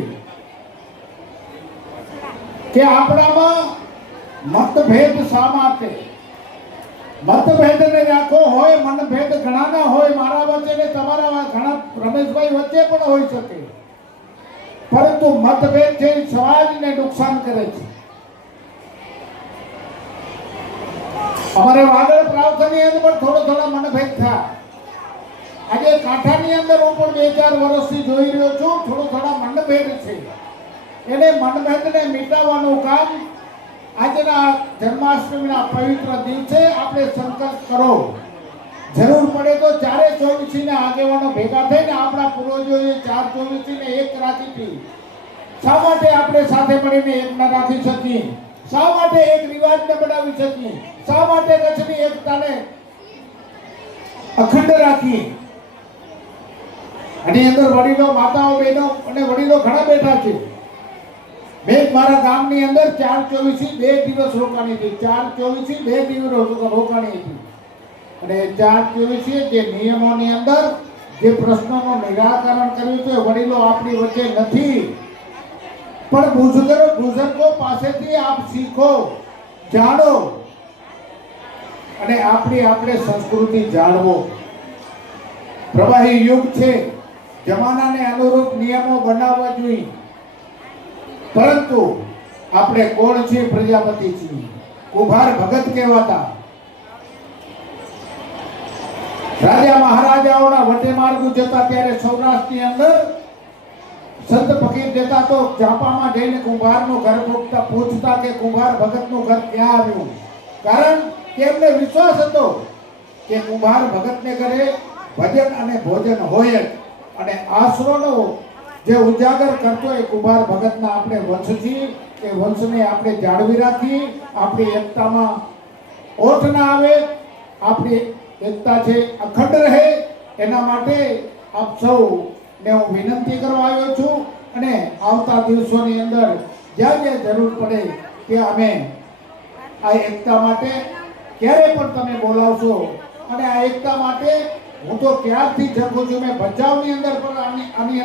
કે આપણામાં મતભેદ શા માટે? મતભેદને રાખો હોય, મનભેદ ઘણાના હોય, મારા વચ્ચે ને તમારા ઘણા, રમેશભાઈ વચ્ચે પણ હોઈ શકે, પરંતુ મતભેદ છે સમાજને નુકસાન કરે છે. અમારે વાગડ પ્રાવસરની અંદર પણ થોડા મનભેદ થયા. આજે કાંઠાની અંદર હું પણ 2-4 વર્ષથી જોઈ રહ્યો છું, થોડા મનભેદ છે. એને મનભેદને મિટાવવાનું કામ આજના જન્માષ્ટમીના પવિત્ર દિવસે આપણે સંકલ્પ કરો. જરૂર પડે તો 424 ના આગેવાનો ભેગા થઈને આપણા પૂર્વજોએ 424 ને એક રાખી હતી. શા માટે આપણે સાથે મળીને એક ન રાખી શકીએ? શા માટે એક રિવાજને બનાવી શકીએ? શા માટે કચ્છની એકતાને અખંડ રાખીએ? આની અંદર વડીલો, માતાઓ, બહેનો અને વડીલો ઘણા બેઠા છે. મેં મારા ગામની અંદર 424 2 દિવસ રોકાણી હતી. 424 2 દિવસ રોકાણી હતી. અને 424 જે નિયમોની અંદર જે પ્રશ્નોનું નિરાકરણ કર્યું છે, વડીલો આપણી વચ્ચે નથી, પણ બુઝુર્ગો પાસેથી આપ શીખો, જાણો અને આપણે સંસ્કૃતિ જાળવો. પ્રવાહી યુગ છે, જમાનાને અનુરૂપ નિયમો બનાવવા જોઈએ, પરંતુ આપણે કોણ છીએ? પ્રજાપતિ છીએ. કુંભાર ભગત કહેવાતા. રાજા મહારાજાઓના વટે માર્ગ જતા ત્યારે સૌરાષ્ટ્રની અંદર સંત ફકીર જતા તો ચાપામાં જઈને કુંભારનું ઘર પૂછતા કે કુંભાર ભગતનું ઘર ક્યાં આવ્યું? કારણ કે એમને વિશ્વાસ હતો કે કુંભાર ભગતને ઘરે ભજન અને ભોજન હોય જ, અને આશરોનો જે ઉજાગર કરતો એ કુંભાર ભગતના આપણે વંશ છીએ. એ વંશને આપણે જાળવી રાખી, આપણી એકતામાં ઓઠ ના આવે, આપણી એકતા છે અખંડ રહે, એના માટે આપ સૌને હું વિનંતી કરવા આવ્યો છું. અને આવતા દિવસોની અંદર જ્યાં જરૂર પડે ત્યાં અમે આ એકતા માટે ક્યારે પણ તમે બોલાવશો. અને આ એકતા માટે હું તો ક્યારથી જગું છું. મેં ભચાઉની અંદર પણ આની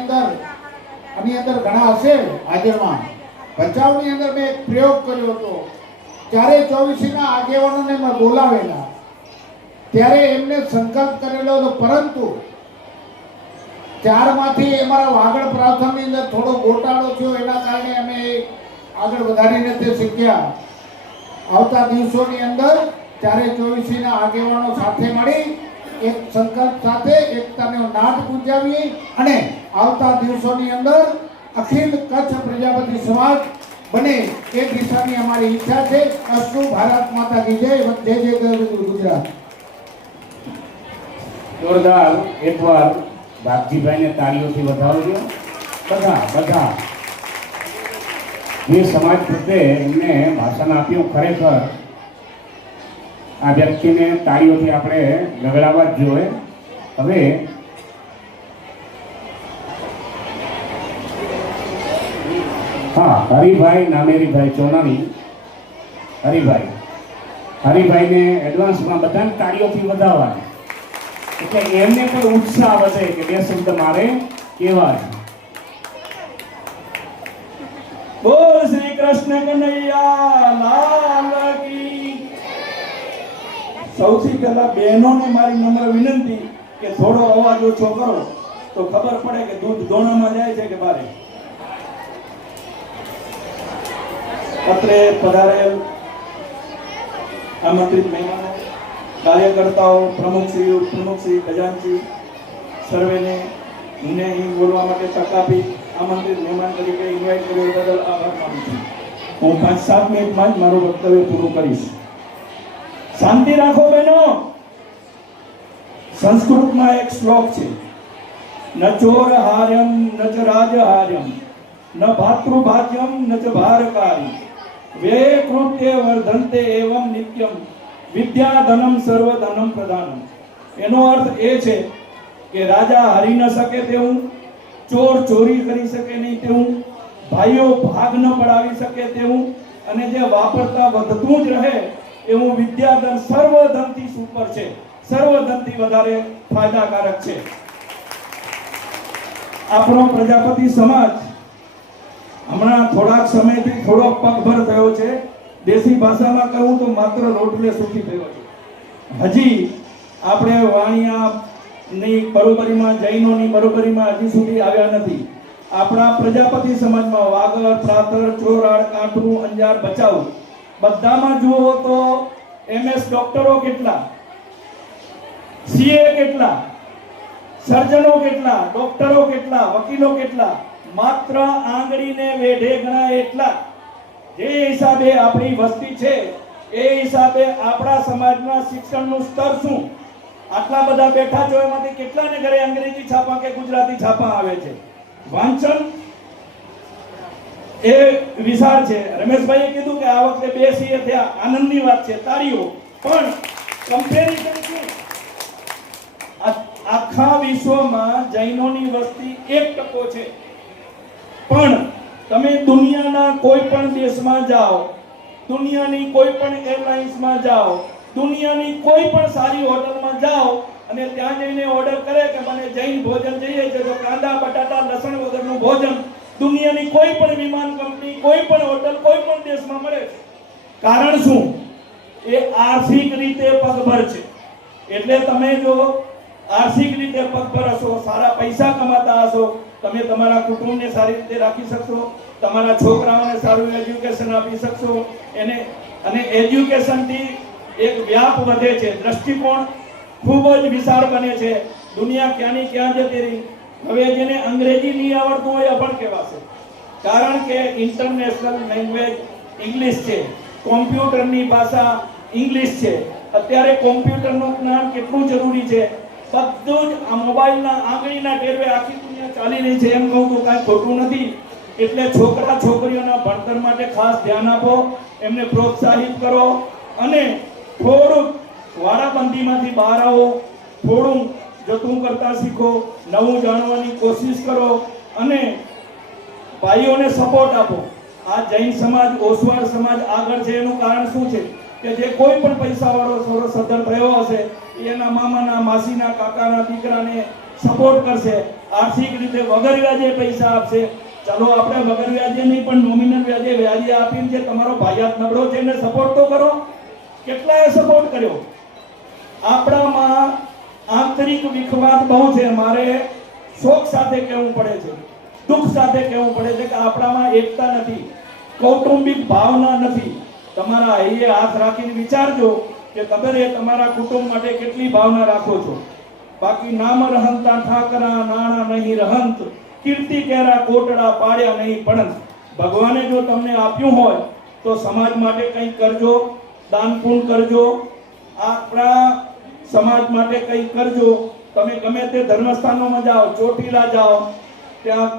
અંદર ઘણા હશે હાજરમાં. ભચાઉની અંદર મેં એક પ્રયોગ કર્યો હતો. 424 ના આગેવાનોને મેં બોલાવેલા, ત્યારે એમને સંકલ્પ કરેલો હતો, પરંતુ 4 માંથી અમારા વાગડ પ્રાંતની અંદર થોડો ગોટાળો થયો, એના કારણે અમે આગળ વધારી નથી શીખ્યા. આવતા દિવસોની અંદર 424 ના આગેવાનો સાથે મળી એક સંકલ્પ સાથે એકતાનો નાદ ગુંજાવીએ, અને આવતા દિવસોની અંદર અખિલ કચ્છ પ્રજાપતિ સમાજ બને એ દિશાની અમારી ઈચ્છા છે. અસ્તુ. ભારત માતા કી જય. જય જય ગુજરાત. જોરદાર એકવાર બાપજીભાઈને તાળીઓથી વધાવજો. બધા જે સમાજ પ્રત્યે એમને ભાષણ આપ્યું, ખરેખર આ વ્યક્તિને તાળીઓથી આપણે ગગડાવવા જ જોઈએ. હવે હા, હરિભાઈ નામેરીભાઈ ચોનાણી, હરિભાઈને એડવાન્સમાં બધાને તાળીઓથી વધાવવાની. એટલે એમને પણ ઉત્સાહ વધે કે બે શબ્દ મારે કેવા છે. બોલ શ્રી કૃષ્ણ કનૈયા લાલ કી. સૌથી પહેલા બહેનોને મારી નમ્ર વિનંતી કે થોડો અવાજ ઓછો કરો તો ખબર પડે કે દૂધ દોણામાં જાય છે કે બારે. અત્રે પધારેલ આમંત્રિત મહેમાનો, કાર્યકર્તાઓ, પ્રમુખશ્રી, ઉપપ્રમુખશ્રી, ખજાનચી, સર્વેને મને અહીં બોલવા માટે તક આપી આમંત્રિત મહેમાન તરીકે ઇન્વાઇટ કર્યો બદલ આભાર માનું છું. હું 5-7 મિનિટમાં જ મારું વક્તવ્ય પૂરું કરીશ. શાંતિ રાખો બહેનો. સંસ્કૃતમાં એક શ્લોક છે, ન ચોર હાર્યમ ન ચ રાજ હાર્યમ ન ભાતૃભાજ્યમ ન ચ ભારકારી વે કૃત્ય વર્ધન્તે એવમ નિત્યમ વિદ્યાધનમ સર્વધનમ પ્રધાનમ. એનો અર્થ એ છે કે રાજા હારી ન શકે તેવું, ચોર ચોરી કરી શકે નહીં તેવું, ભાઈઓ ભાગ ન પડાવી શકે તેવું, અને જે વાપરતા વધતું જ રહે એવું વિદ્યાધન સર્વધનથી સુપર છે, સર્વધનથી વધારે ફાયદાકારક છે. આપણો પ્રજાપતિ સમાજ હમણાં થોડાક સમયથી થોડો પગભર થયો છે. દેશી ભાષામાં કહું તો માત્ર રોટલે સુખી થયો છે. હજી આપણે વાણિયાની બરોબરીમાં, જૈનોની બરોબરીમાં હજી સુધી આવ્યા નથી. આપણા પ્રજાપતિ સમાજમાં વાગડ, ત્રાતર, ચોરાડ, કાંઠું, અંજાર, ભચાઉ બધામાં જુઓ તો MS ડોક્ટરો કેટલા, CA કેટલા, સર્જનો કેટલા, ડોક્ટરો કેટલા, વકીલો કેટલા, માત્ર આંગળીને વેઢે ગણાય એટલા. જે હિસાબે આપણી વસ્તી છે એ હિસાબે આપણા સમાજના શિક્ષણનું સ્તર શું? આટલા બધા બેઠા છો એમાંથી કેટલાને ઘરે અંગ્રેજી છાપા કે ગુજરાતી છાપા આવે છે? વાંચન એ વિશાળ છે. રમેશભાઈએ કીધું કે આ વખતે 2 CA થયા, આનંદની વાત છે, તાળીઓ. પણ કમ્પેરિઝન શું? આખા વિશ્વમાં જૈનોની વસ્તી 1% છે. પણ તમે દુનિયાના કોઈ પણ દેશમાં જાઓ, દુનિયાની કોઈ પણ એરલાઇન્સમાં જાઓ, દુનિયાની કોઈ પણ સારી હોટલમાં જાઓ અને ત્યાં જઈને ઓર્ડર કરે કે મને જૈન ભોજન જોઈએ છે, તો કાંદા, બટાટા, લસણ વગરનું ભોજન દુનિયાની કોઈ પણ વિમાન કંપની, કોઈ પણ હોટલ, કોઈ પણ દેશમાં મળે છે. કારણ શું? એ આર્થિક રીતે પગભર છે. એટલે તમે જો આર્થિક રીતે પગભર હશો, સારા પૈસા કમાતા હશો, તમે તમારા કુટુંબને સારી રીતે રાખી શકશો, તમારા છોકરાઓને સારું એજ્યુકેશન આપી શકશો. અને એજ્યુકેશનથી એક વ્યાપ વધે છે, દ્રષ્ટિકોણ ખૂબ જ વિશાળ બને છે. દુનિયા ક્યાંની ક્યાં જતી રહી. હવે જેને અંગ્રેજી નહીં આવડતું હોય અભણ કહેવાશે, કારણ કે ઇન્ટરનેશનલ લેંગ્વેજ ઇંગ્લિશ છે, કોમ્પ્યુટરની ભાષા ઇંગ્લિશ છે. અત્યારે કોમ્પ્યુટરનું જ્ઞાન કેટલું જરૂરી છે. બધું જ આ મોબાઈલના આંગળીના ટેરવે આખી દુનિયા ચાલી રહી છે. એમ કહું તો કાંઈ ખોટું નથી. એટલે છોકરા છોકરીઓના ભણતર માટે ખાસ ધ્યાન આપો, એમને પ્રોત્સાહિત કરો અને થોડુંક વારાબંધીમાંથી બહાર આવો, થોડું જતું કરતા શીખો, નવું જાણવાની કોશિશ કરો અને ભાઈઓને સપોર્ટ આપો. આ જૈન સમાજ, ઓસવાડ સમાજ આગળ છે એનું કારણ શું છે કે જે કોઈ પણ પૈસાવાળો થોડો સદ્ધર થયો હશે એના મામાના, માસીના, કાકાના દીકરાને સપોર્ટ કરશે, આર્થિક રીતે વગર વ્યાજે પૈસા આપશે. ચાલો આપણે વગર વ્યાજે નહીં પણ નોમિનલ વ્યાજે આપીને જે તમારો ભાઈયાત નબળો છે એને સપોર્ટ તો કરો. કેટલાએ સપોર્ટ કર્યો? આપણામાં આંતરિક વિખવાદ બહુ છે. મારે શોક સાથે કહેવું પડે છે, દુઃખ સાથે કહેવું પડે છે કે આપણામાં એકતા નથી, કૌટુંબિક ભાવના નથી. તમારા હૈયે હાથ રાખીને વિચારજો કે ખબર એ તમારા કુટુંબ માટે કેટલી ભાવના રાખો છો. બાકી નામ રહંતા ઠાકરા, નાણા નહીં રહંત, કીર્તિ કેરા કોટડા, પાડ્યા નહીં પડંત. ભગવાને જો તમને આપ્યું હોય તો સમાજ માટે કંઈક કરજો, દાન પુણ્ય કરજો, આપણા સમાજ માટે કંઈક કરજો. તમે ગમે તે ધર્મસ્થાનોમાં જાઓ, ચોટીલા જાઓ, ત્યાં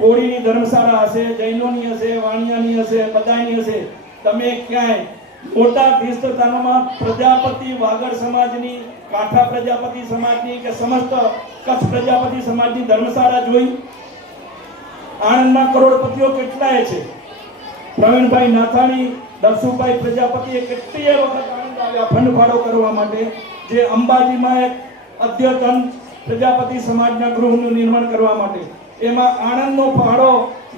કોળીની ધર્મશાળા હશે, જૈનોની હશે, વાણિયાની હશે, બધાની હશે. તમે ક્યાંય મોટા તીર્થસ્થાનોમાં પ્રજાપતિ વાગડ સમાજની, કાંઠા પ્રજાપતિ સમાજની કે સમસ્ત કચ્છ પ્રજાપતિ સમાજની ધર્મશાળા જોઈ? આણંદના કરોડપતિઓ કેટલાય છે. પ્રવીણભાઈ નાથાણી, દર્શુભાઈ પ્રજાપતિએ કેટલીય વખત આણંદ આવ્યા ફંડ ફાળો કરવા માટે. જે અંબાજીમાં એક અદ્યતન પ્રજાપતિ સમાજના ગૃહનું નિર્માણ કરવા માટે. એમાં આણંદનો ફાળો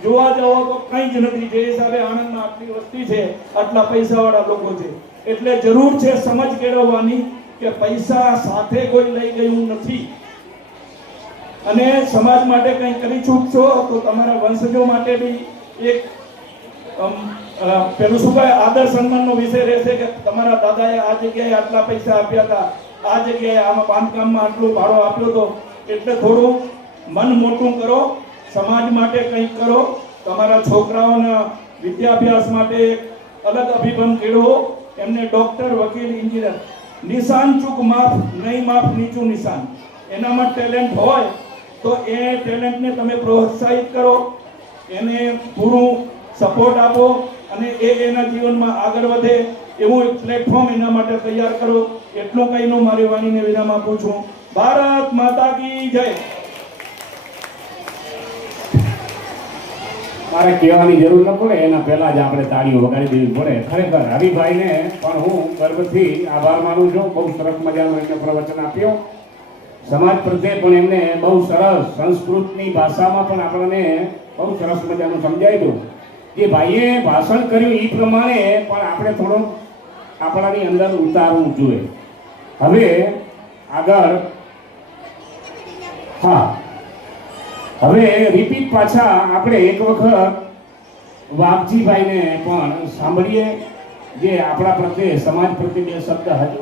જોવા જાઓ તો કંઈ જ નથી. જે હિસાબે આણંદમાં આટલી વસ્તી છે, આટલા પૈસાવાળા લોકો છે, એટલે જરૂર છે સમજ કેળવવાની કે પૈસા સાથે કોઈ લઈ ગયું નથી. અને સમાજ માટે કંઈ કરી ચૂકશો તો તમારા વંશજો માટે બી એક પેલું શું કહે આદર સન્માનનો વિષય રહેશે કે તમારા દાદાએ આ જગ્યાએ આટલા પૈસા આપ્યા હતા, આ જગ્યાએ આમાં બાંધકામમાં આટલું ભાડો આપ્યો હતો. એટલે થોડું મન મોટું કરો, સમાજ માટે કંઈક કરો, તમારા છોકરાઓના વિદ્યાભ્યાસ માટે એક અલગ અભિગમ કેળવો. એમને ડોક્ટર, વકીલ, એન્જિનિયર, નિશાન ચૂક માફ નહીં, માફ નીચું નિશાન. એનામાં ટેલેન્ટ હોય તો એ ટેલેન્ટને તમે પ્રોત્સાહિત કરો, એને પૂરું સપોર્ટ આપો અને એના જીવનમાં આગળ વધે એવું એક પ્લેટફોર્મ એના માટે તૈયાર કરો. એટલું કહીને મારી વાણીને વિરામ આપું છું. ભારત માતા કી જય. મારે કહેવાની જરૂર ન પડે, એના પહેલા જ આપણે તાળીઓ વગાડી દેવી પડે. ખરેખર હરિભાઈને પણ હું ગર્વથી આભાર માનું છું. બહુ સરસ મજાનું એમને પ્રવચન આપ્યો. સમાજ પ્રત્યે પણ એમને બહુ સરસ સંસ્કૃતની ભાષામાં પણ આપણને બહુ સરસ મજાનું સમજાવ્યું. જે ભાઈએ ભાષણ કર્યું એ પ્રમાણે પણ આપણે થોડું આપણાની અંદર ઉતારવું જોઈએ. હવે આગળ હા, હવે રિપીટ પાછા આપણે એક વખત વાઘજીભાઈને પણ સાંભળીએ, જે આપણા પ્રત્યે સમાજ પ્રત્યે બે શબ્દ હજુ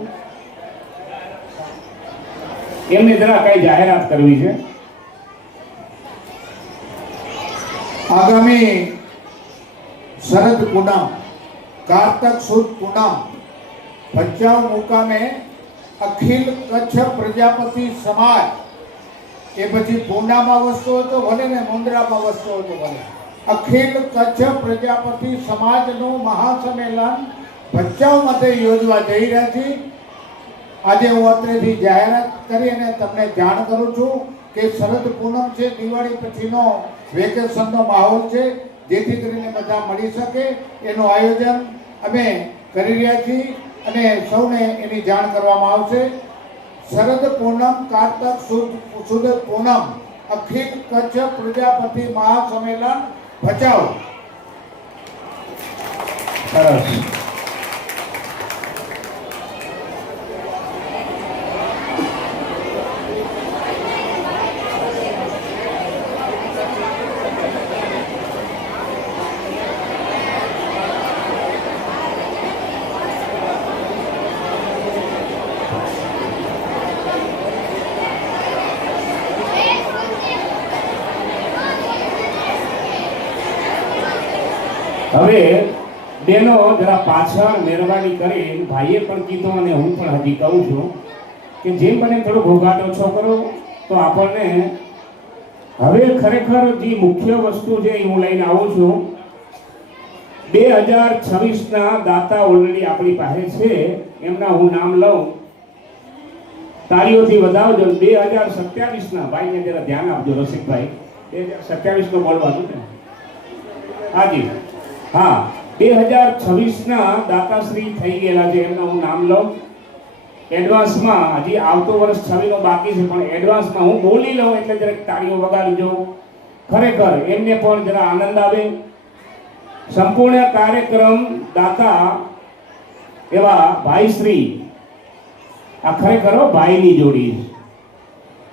એમને જરા કઈ જાહેરાત કરવી છે. આગામી શરદ પૂનમ, કારતક સુદ પૂનમ, ભચાઉ મુકામે અખિલ કચ્છ પ્રજાપતિ સમાજ, એ પછી પૂનામાં વસતો હોય તો ભલે ને મુન્દ્રામાં વસતો હોય તો ભલે, અખિલ કચ્છ પ્રજાપતિ સમાજનું મહાસંમેલન ભચાઉ માટે યોજવા જઈ રહ્યા છે. આજે હું અત્રેથી જાહેરાત કરી અને તમને જાણ કરું છું કે શરદ પૂનમ છે, દિવાળી પછીનો વેકેશનનો માહોલ છે, જેથી કરીને બધા મળી શકે એનું આયોજન અમે કરી રહ્યા છીએ અને સૌને એની જાણ કરવામાં આવશે. શરદ પૂનમ, કારતક સુદ પૂનમ, અખિલ કચ્છ પ્રજાપતિ મહાસંમેલન ભચાઉ. સરસ. હવે બેનો જરા પાછળ મહેરબાની કરી, ભાઈએ પણ કીધું અને હું પણ હજી કહું છું કે જેમ બને થોડો ઘોઘાટ ઓછો કરો તો આપણને હવે ખરેખર જે મુખ્ય વસ્તુ છે એ હું લઈને આવું છું. 2026ના દાતા ઓલરેડી આપણી પાસે છે, એમના હું નામ લઉં, તાળીઓથી વધાવજો. 2027ના ભાઈને જરા ધ્યાન આપજો, રસિકભાઈ. 2027નો બોલવાનું ને? હાજી હા, 2026ના દાતાશ્રી થઈ ગયેલા છે, એમના હું નામ લઉં. એડવાન્સમાં હજી આવતો વર્ષ 26નો બાકી છે, પણ એડવાન્સમાં હું બોલી લઉં એટલે જરાક તાળીઓ વગાડીજો. ખરેખર એમને પણ જરા આનંદ આવે. સંપૂર્ણ કાર્યક્રમ દાતા એવા ભાઈશ્રી, આ ખરેખર ભાઈની જોડી,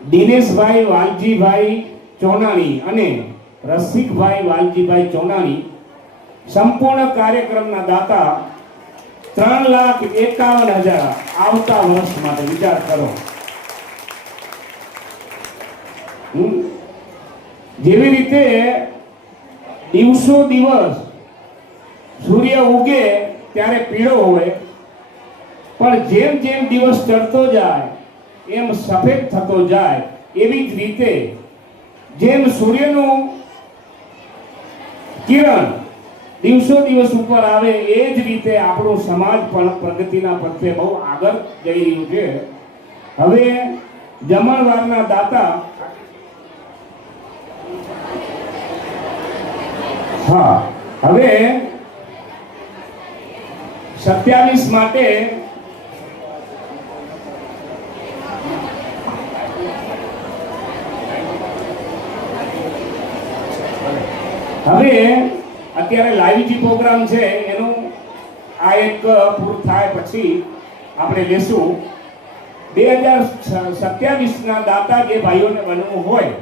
દિનેશભાઈ વાલજીભાઈ ચોનાણી અને રસિકભાઈ વાલજીભાઈ ચોનાણી, સંપૂર્ણ કાર્યક્રમના દાતા 3,51,000 આવતા વર્ષ માટે. વિચાર કરો. જેવી રીતે દિવસો દિવસ સૂર્ય ઉગે ત્યારે પીળો હોય, પણ જેમ જેમ દિવસ ચડતો જાય એમ સફેદ થતો જાય, એવી જ રીતે જેમ સૂર્યનું કિરણ દિવસો દિવસ ઉપર આવે એ જ રીતે આપણો સમાજ પણ પ્રગતિના પથે બહુ આગળ જઈ રહ્યું છે. હવે જમણવારના દાતા, હા, હવે 27 માટે હવે અત્યારે લાઈવ જે પ્રોગ્રામ છે એનું આ એક પૂરું થાય પછી આપણે લેશું 2027 ના દાતા જે ભાઈઓને બનવું હોય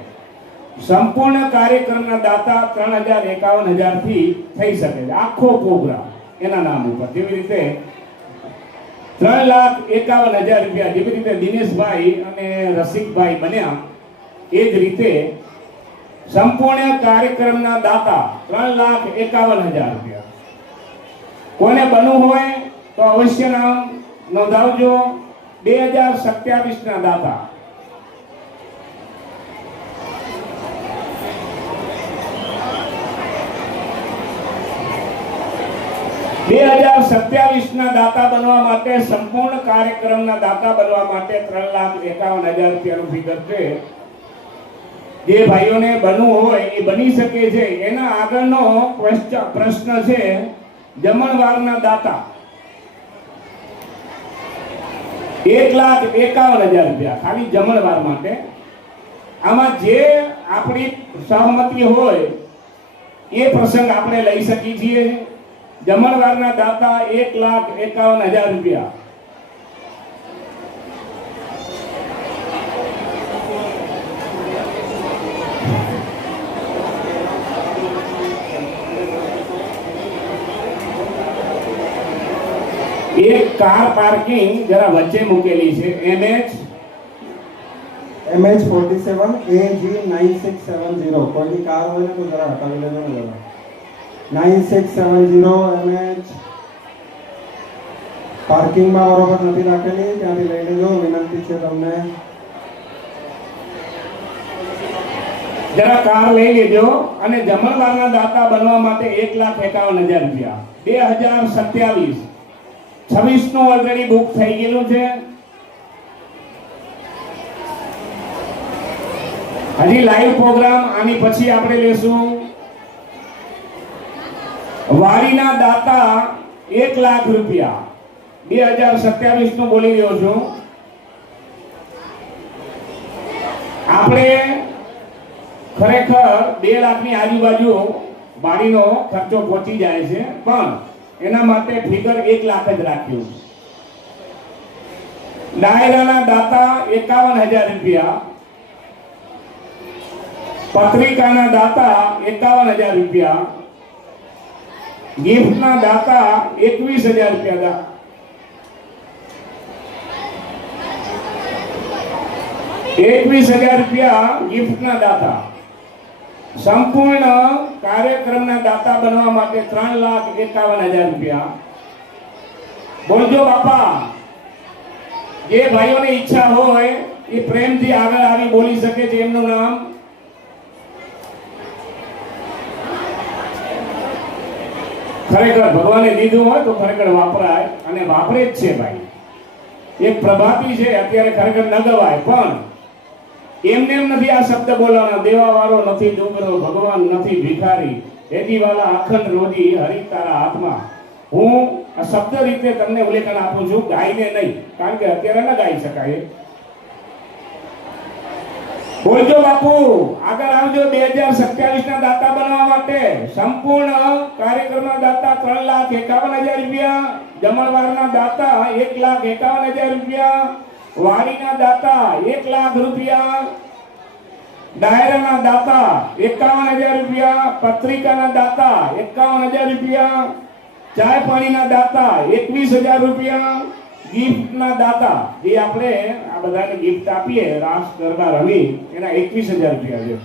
સંપૂર્ણ કાર્યક્રમના દાતા 3,51,000 થી થઈ શકે છે આખો પ્રોગ્રામ એના નામ ઉપર. જેવી રીતે 3,51,000 રૂપિયા જેવી રીતે દિનેશભાઈ અને રસિકભાઈ બન્યા એ જ રીતે સંપૂર્ણ કાર્યક્રમના દાતા 3,51,000 રૂપિયા. કોને બનવું હોય તો અવશ્ય નામ નોંધાવજો. 2027 ના દાતા ના દાતા બનવા માટે સંપૂર્ણ કાર્યક્રમના દાતા બનવા માટે 3,51,000 રૂપિયાનું ફિગર છે. જે ભાઈઓને બનવું હોય એ બની શકે છે. એના આગળનો પ્રશ્ન છે જમણવારના દાતા 1,51,000 રૂપિયા ખાલી જમણવાર માટે. આમાં જે આપણી સહમતિ હોય એ પ્રસંગ આપણે લઈ શકીએ છીએ. જમણવારના દાતા 1,51,000 રૂપિયા. એક કાર પાર્કિંગ જરા વચ્ચે મૂકેલી છે MH47 AG9670 કોઈની કાર હોય ને તો જરા હટાવી લેજો ને જરા 9670 MH પાર્કિંગમાં બરોબર નથી રાખેલી ત્યાંથી લઈ લેજો વિનંતી છે તમને. જરા કાર લઈ લેજો. અને જમણવારના દાતા બનવા માટે 1,51,000 રૂપિયા. 2027 26 નું ઓલરેડી બુક થઈ ગયેલું છે. હજી લાઈવ પ્રોગ્રામ આની પછી આપણે લેશું. વાડીના દાતા 1,00,000 રૂપિયા. 2027 નું બોલી રહ્યો છું. આપણે ખરેખર 2 લાખની આજુબાજુ વાડીનો ખર્ચો પહોંચી જાય છે, પણ એના માટે ફિગર 1,00,000 જ રાખ્યું. ડાયરાના દાતા 51,000 રૂપિયા. પત્રિકાના દાતા 51,000 રૂપિયા. ગિફ્ટના દાતા 21,000 રૂપિયા. 21,000 રૂપિયા ગિફ્ટના દાતા. સંપૂર્ણ કાર્યક્રમના દાતા બનવા માટે 3,51,000 રૂપિયા. બોલજો બાપા. જે ભાઈઓને ઈચ્છા હોય એ પ્રેમથી આગળ આવી બોલી શકે છે. એમનું નામ ખરેખર ભગવાને દીધું હોય તો ખરેખર વાપરાય અને વાપરે જ છે ભાઈ. એક પ્રભાતી છે અત્યારે ખરેખર ન ગવાય, પણ એમને એમ નથી આ શબ્દ બોલવાના. દેવાવાળો નથી ડુંગરો, ભગવાન નથી ભિખારી, એજીવાલા અખંડ રોજી હરિ તારા હાથમાં. હું આ શબ્દ રીતે તમને ઉલ્લેખન આપું છું, ગાઈને નહીં, કારણ કે અત્યારે ન ગાઈ શકાય. બોલજો બાપુ, આગળ આવજો. 2027 ના દાતા બનવા માટે સંપૂર્ણ કાર્યક્રમના દાતા 3,51,000 રૂપિયા. જમણવારના દાતા 1,51,000 રૂપિયા. વાડીના દાતા 1,00,000 રૂપિયા. ડાયરાના દાતા 51,000 રૂપિયા. પત્રિકાના દાતા 51,000 રૂપિયા. ચાય પાણીના દાતા 21,000 રૂપિયા. ગિફ્ટના દાતા જે આપણે આ બધાને ગિફ્ટ આપીએ રાસ ગરબા રમી એના 21,000 રૂપિયા છે.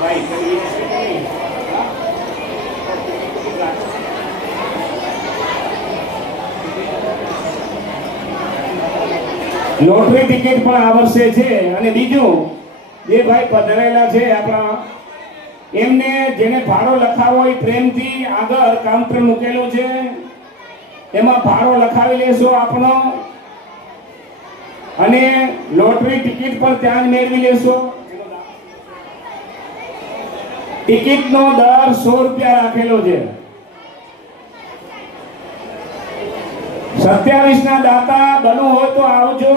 ભાઈ લોટરી ટિકિટ પણ આ વર્ષે છે. અને બીજું જે ભાઈ પધરાયેલા છે આપણા, એમને જેને ભાડો લખાવો હોય પ્રેમથી આગળ કાઉન્ટર મૂકેલું છે, એમાં ભાડો લખાવી લેશો આપણો. અને લોટરી ટિકિટ પણ ત્યાં જ મેળવી લેશો. ટિકિટનો દર 100 રૂપિયા રાખેલો છે. 27 ના દાતા બનવું હોય તો આવજો.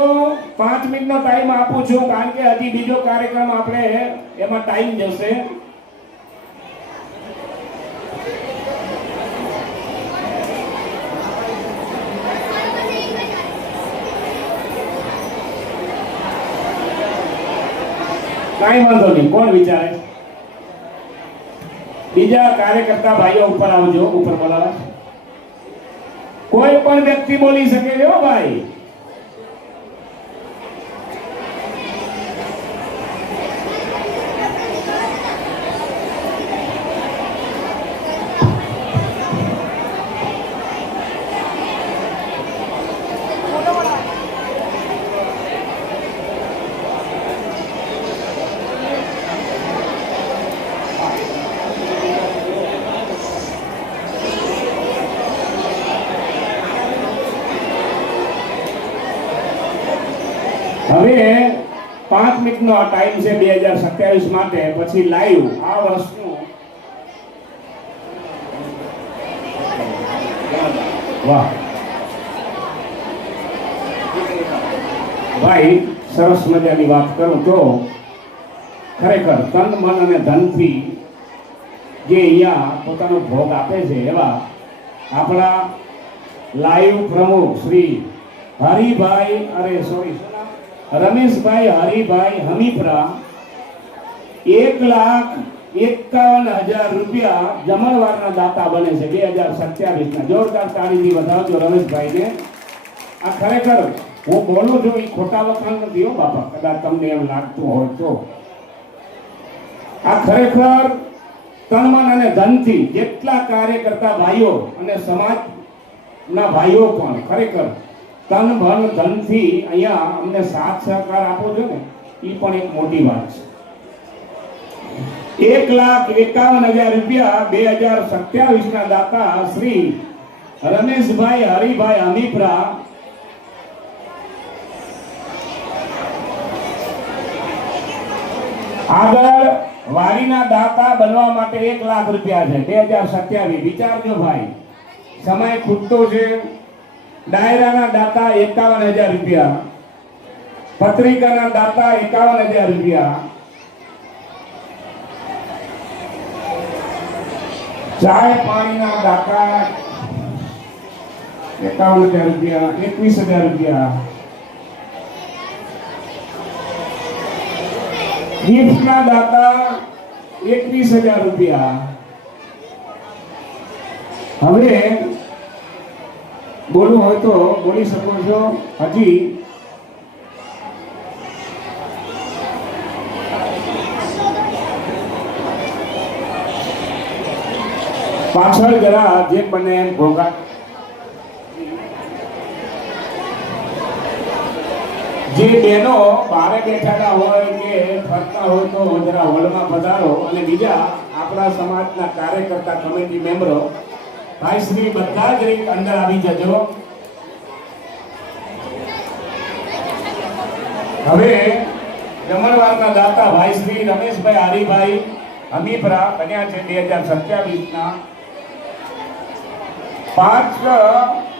5 મિનિટનો ટાઈમ આપું છું કારણ કે હજી બીજો કાર્યક્રમ આપણે એમાં ટાઈમ જશે. કાંઈ વાંધો નહીં. કોણ વિચારે? બીજા કાર્યકર્તા ભાઈઓ ઉપર આવજો, ઉપર બોલાવા. કોઈ પણ વ્યક્તિ બોલી શકે છે હો ભાઈ. હવે 5 મિનિટનો ટાઈમ છે 2027 માટે. પછી લાઈવ આ વર્ષનું વાહ ભાઈ, સરસ મજાની વાત કરું તો ખરેખર તન મન અને ધનથી જે અહીંયા પોતાનો ભોગ આપે છે એવા આપણા લાઈવ પ્રમુખ શ્રી હરિભાઈ રમેશભાઈ હરિભાઈ હમીપરા 1,51,000 રૂપિયા જમણવારના દાતા બને છે 2027 ના. જોરદાર તાળીથી વધાવજો રમેશભાઈને. આ ખરેખર હું બોલું છું એ ખોટા વખાણ નથી હો બાપા, કદાચ તમને એમ લાગતું હોય તો. આ ખરેખર તન મન અને ધનથી જેટલા કાર્યકર્તા ભાઈઓ અને સમાજના ભાઈઓ પણ ખરેખર તન મન ધનથી અહીંયા અમને સાથ સહકાર આપો છો ને, એ પણ એક મોટી વાત છે. 1,51,000 રૂપિયા 2027 ના દાતા શ્રી રમેશભાઈ હરિભાઈ હમીપરા આગળ વાડીના દાતા બનવા માટે 1,00,000 રૂપિયા છે 2027. વિચારજો ભાઈ, સમય ખૂટતો છે. ડાયરાના દાતા 51,000 રૂપિયા, પત્રિકાના દાતા 51,000 રૂપિયા, ચાય પાણીના દાતા 51,000 રૂપિયા, 21,000 રૂપિયા, ગિફ્ટના દાતા 21,000 રૂપિયા. હવે બોલવું હોય તો બોલી શકો છો. હજી પાછળ જરા જે બને એમ ભોગા જે બહેનો બહાર બેઠાના હોય કે ફરતા હોય તો જરા હોલમાં પધારો. અને બીજા આપણા સમાજના કાર્યકર્તા કમિટી મેમ્બરો ભાઈ શ્રી બધા જ રીત અંદર આવી જજો. હવે જમણવારના દાતા ભાઈ શ્રી રમેશભાઈ હરિભાઈ હમીપરા બન્યા છે 2027 ના. 5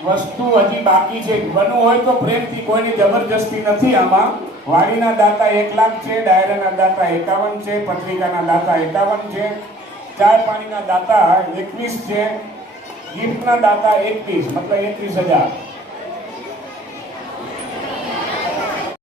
વસ્તુ હજી બાકી છે. બનવું હોય તો પ્રેમથી, કોઈની જબરજસ્તી નથી આમાં. વાડીના દાતા 1,00,000 છે, ડાયરાના દાતા 51 છે, પત્રિકાના દાતા 51 છે, ચાર પાણીના દાતા 21 છે, ગિફ્ટના દાતા 21 મતલબ 21,000.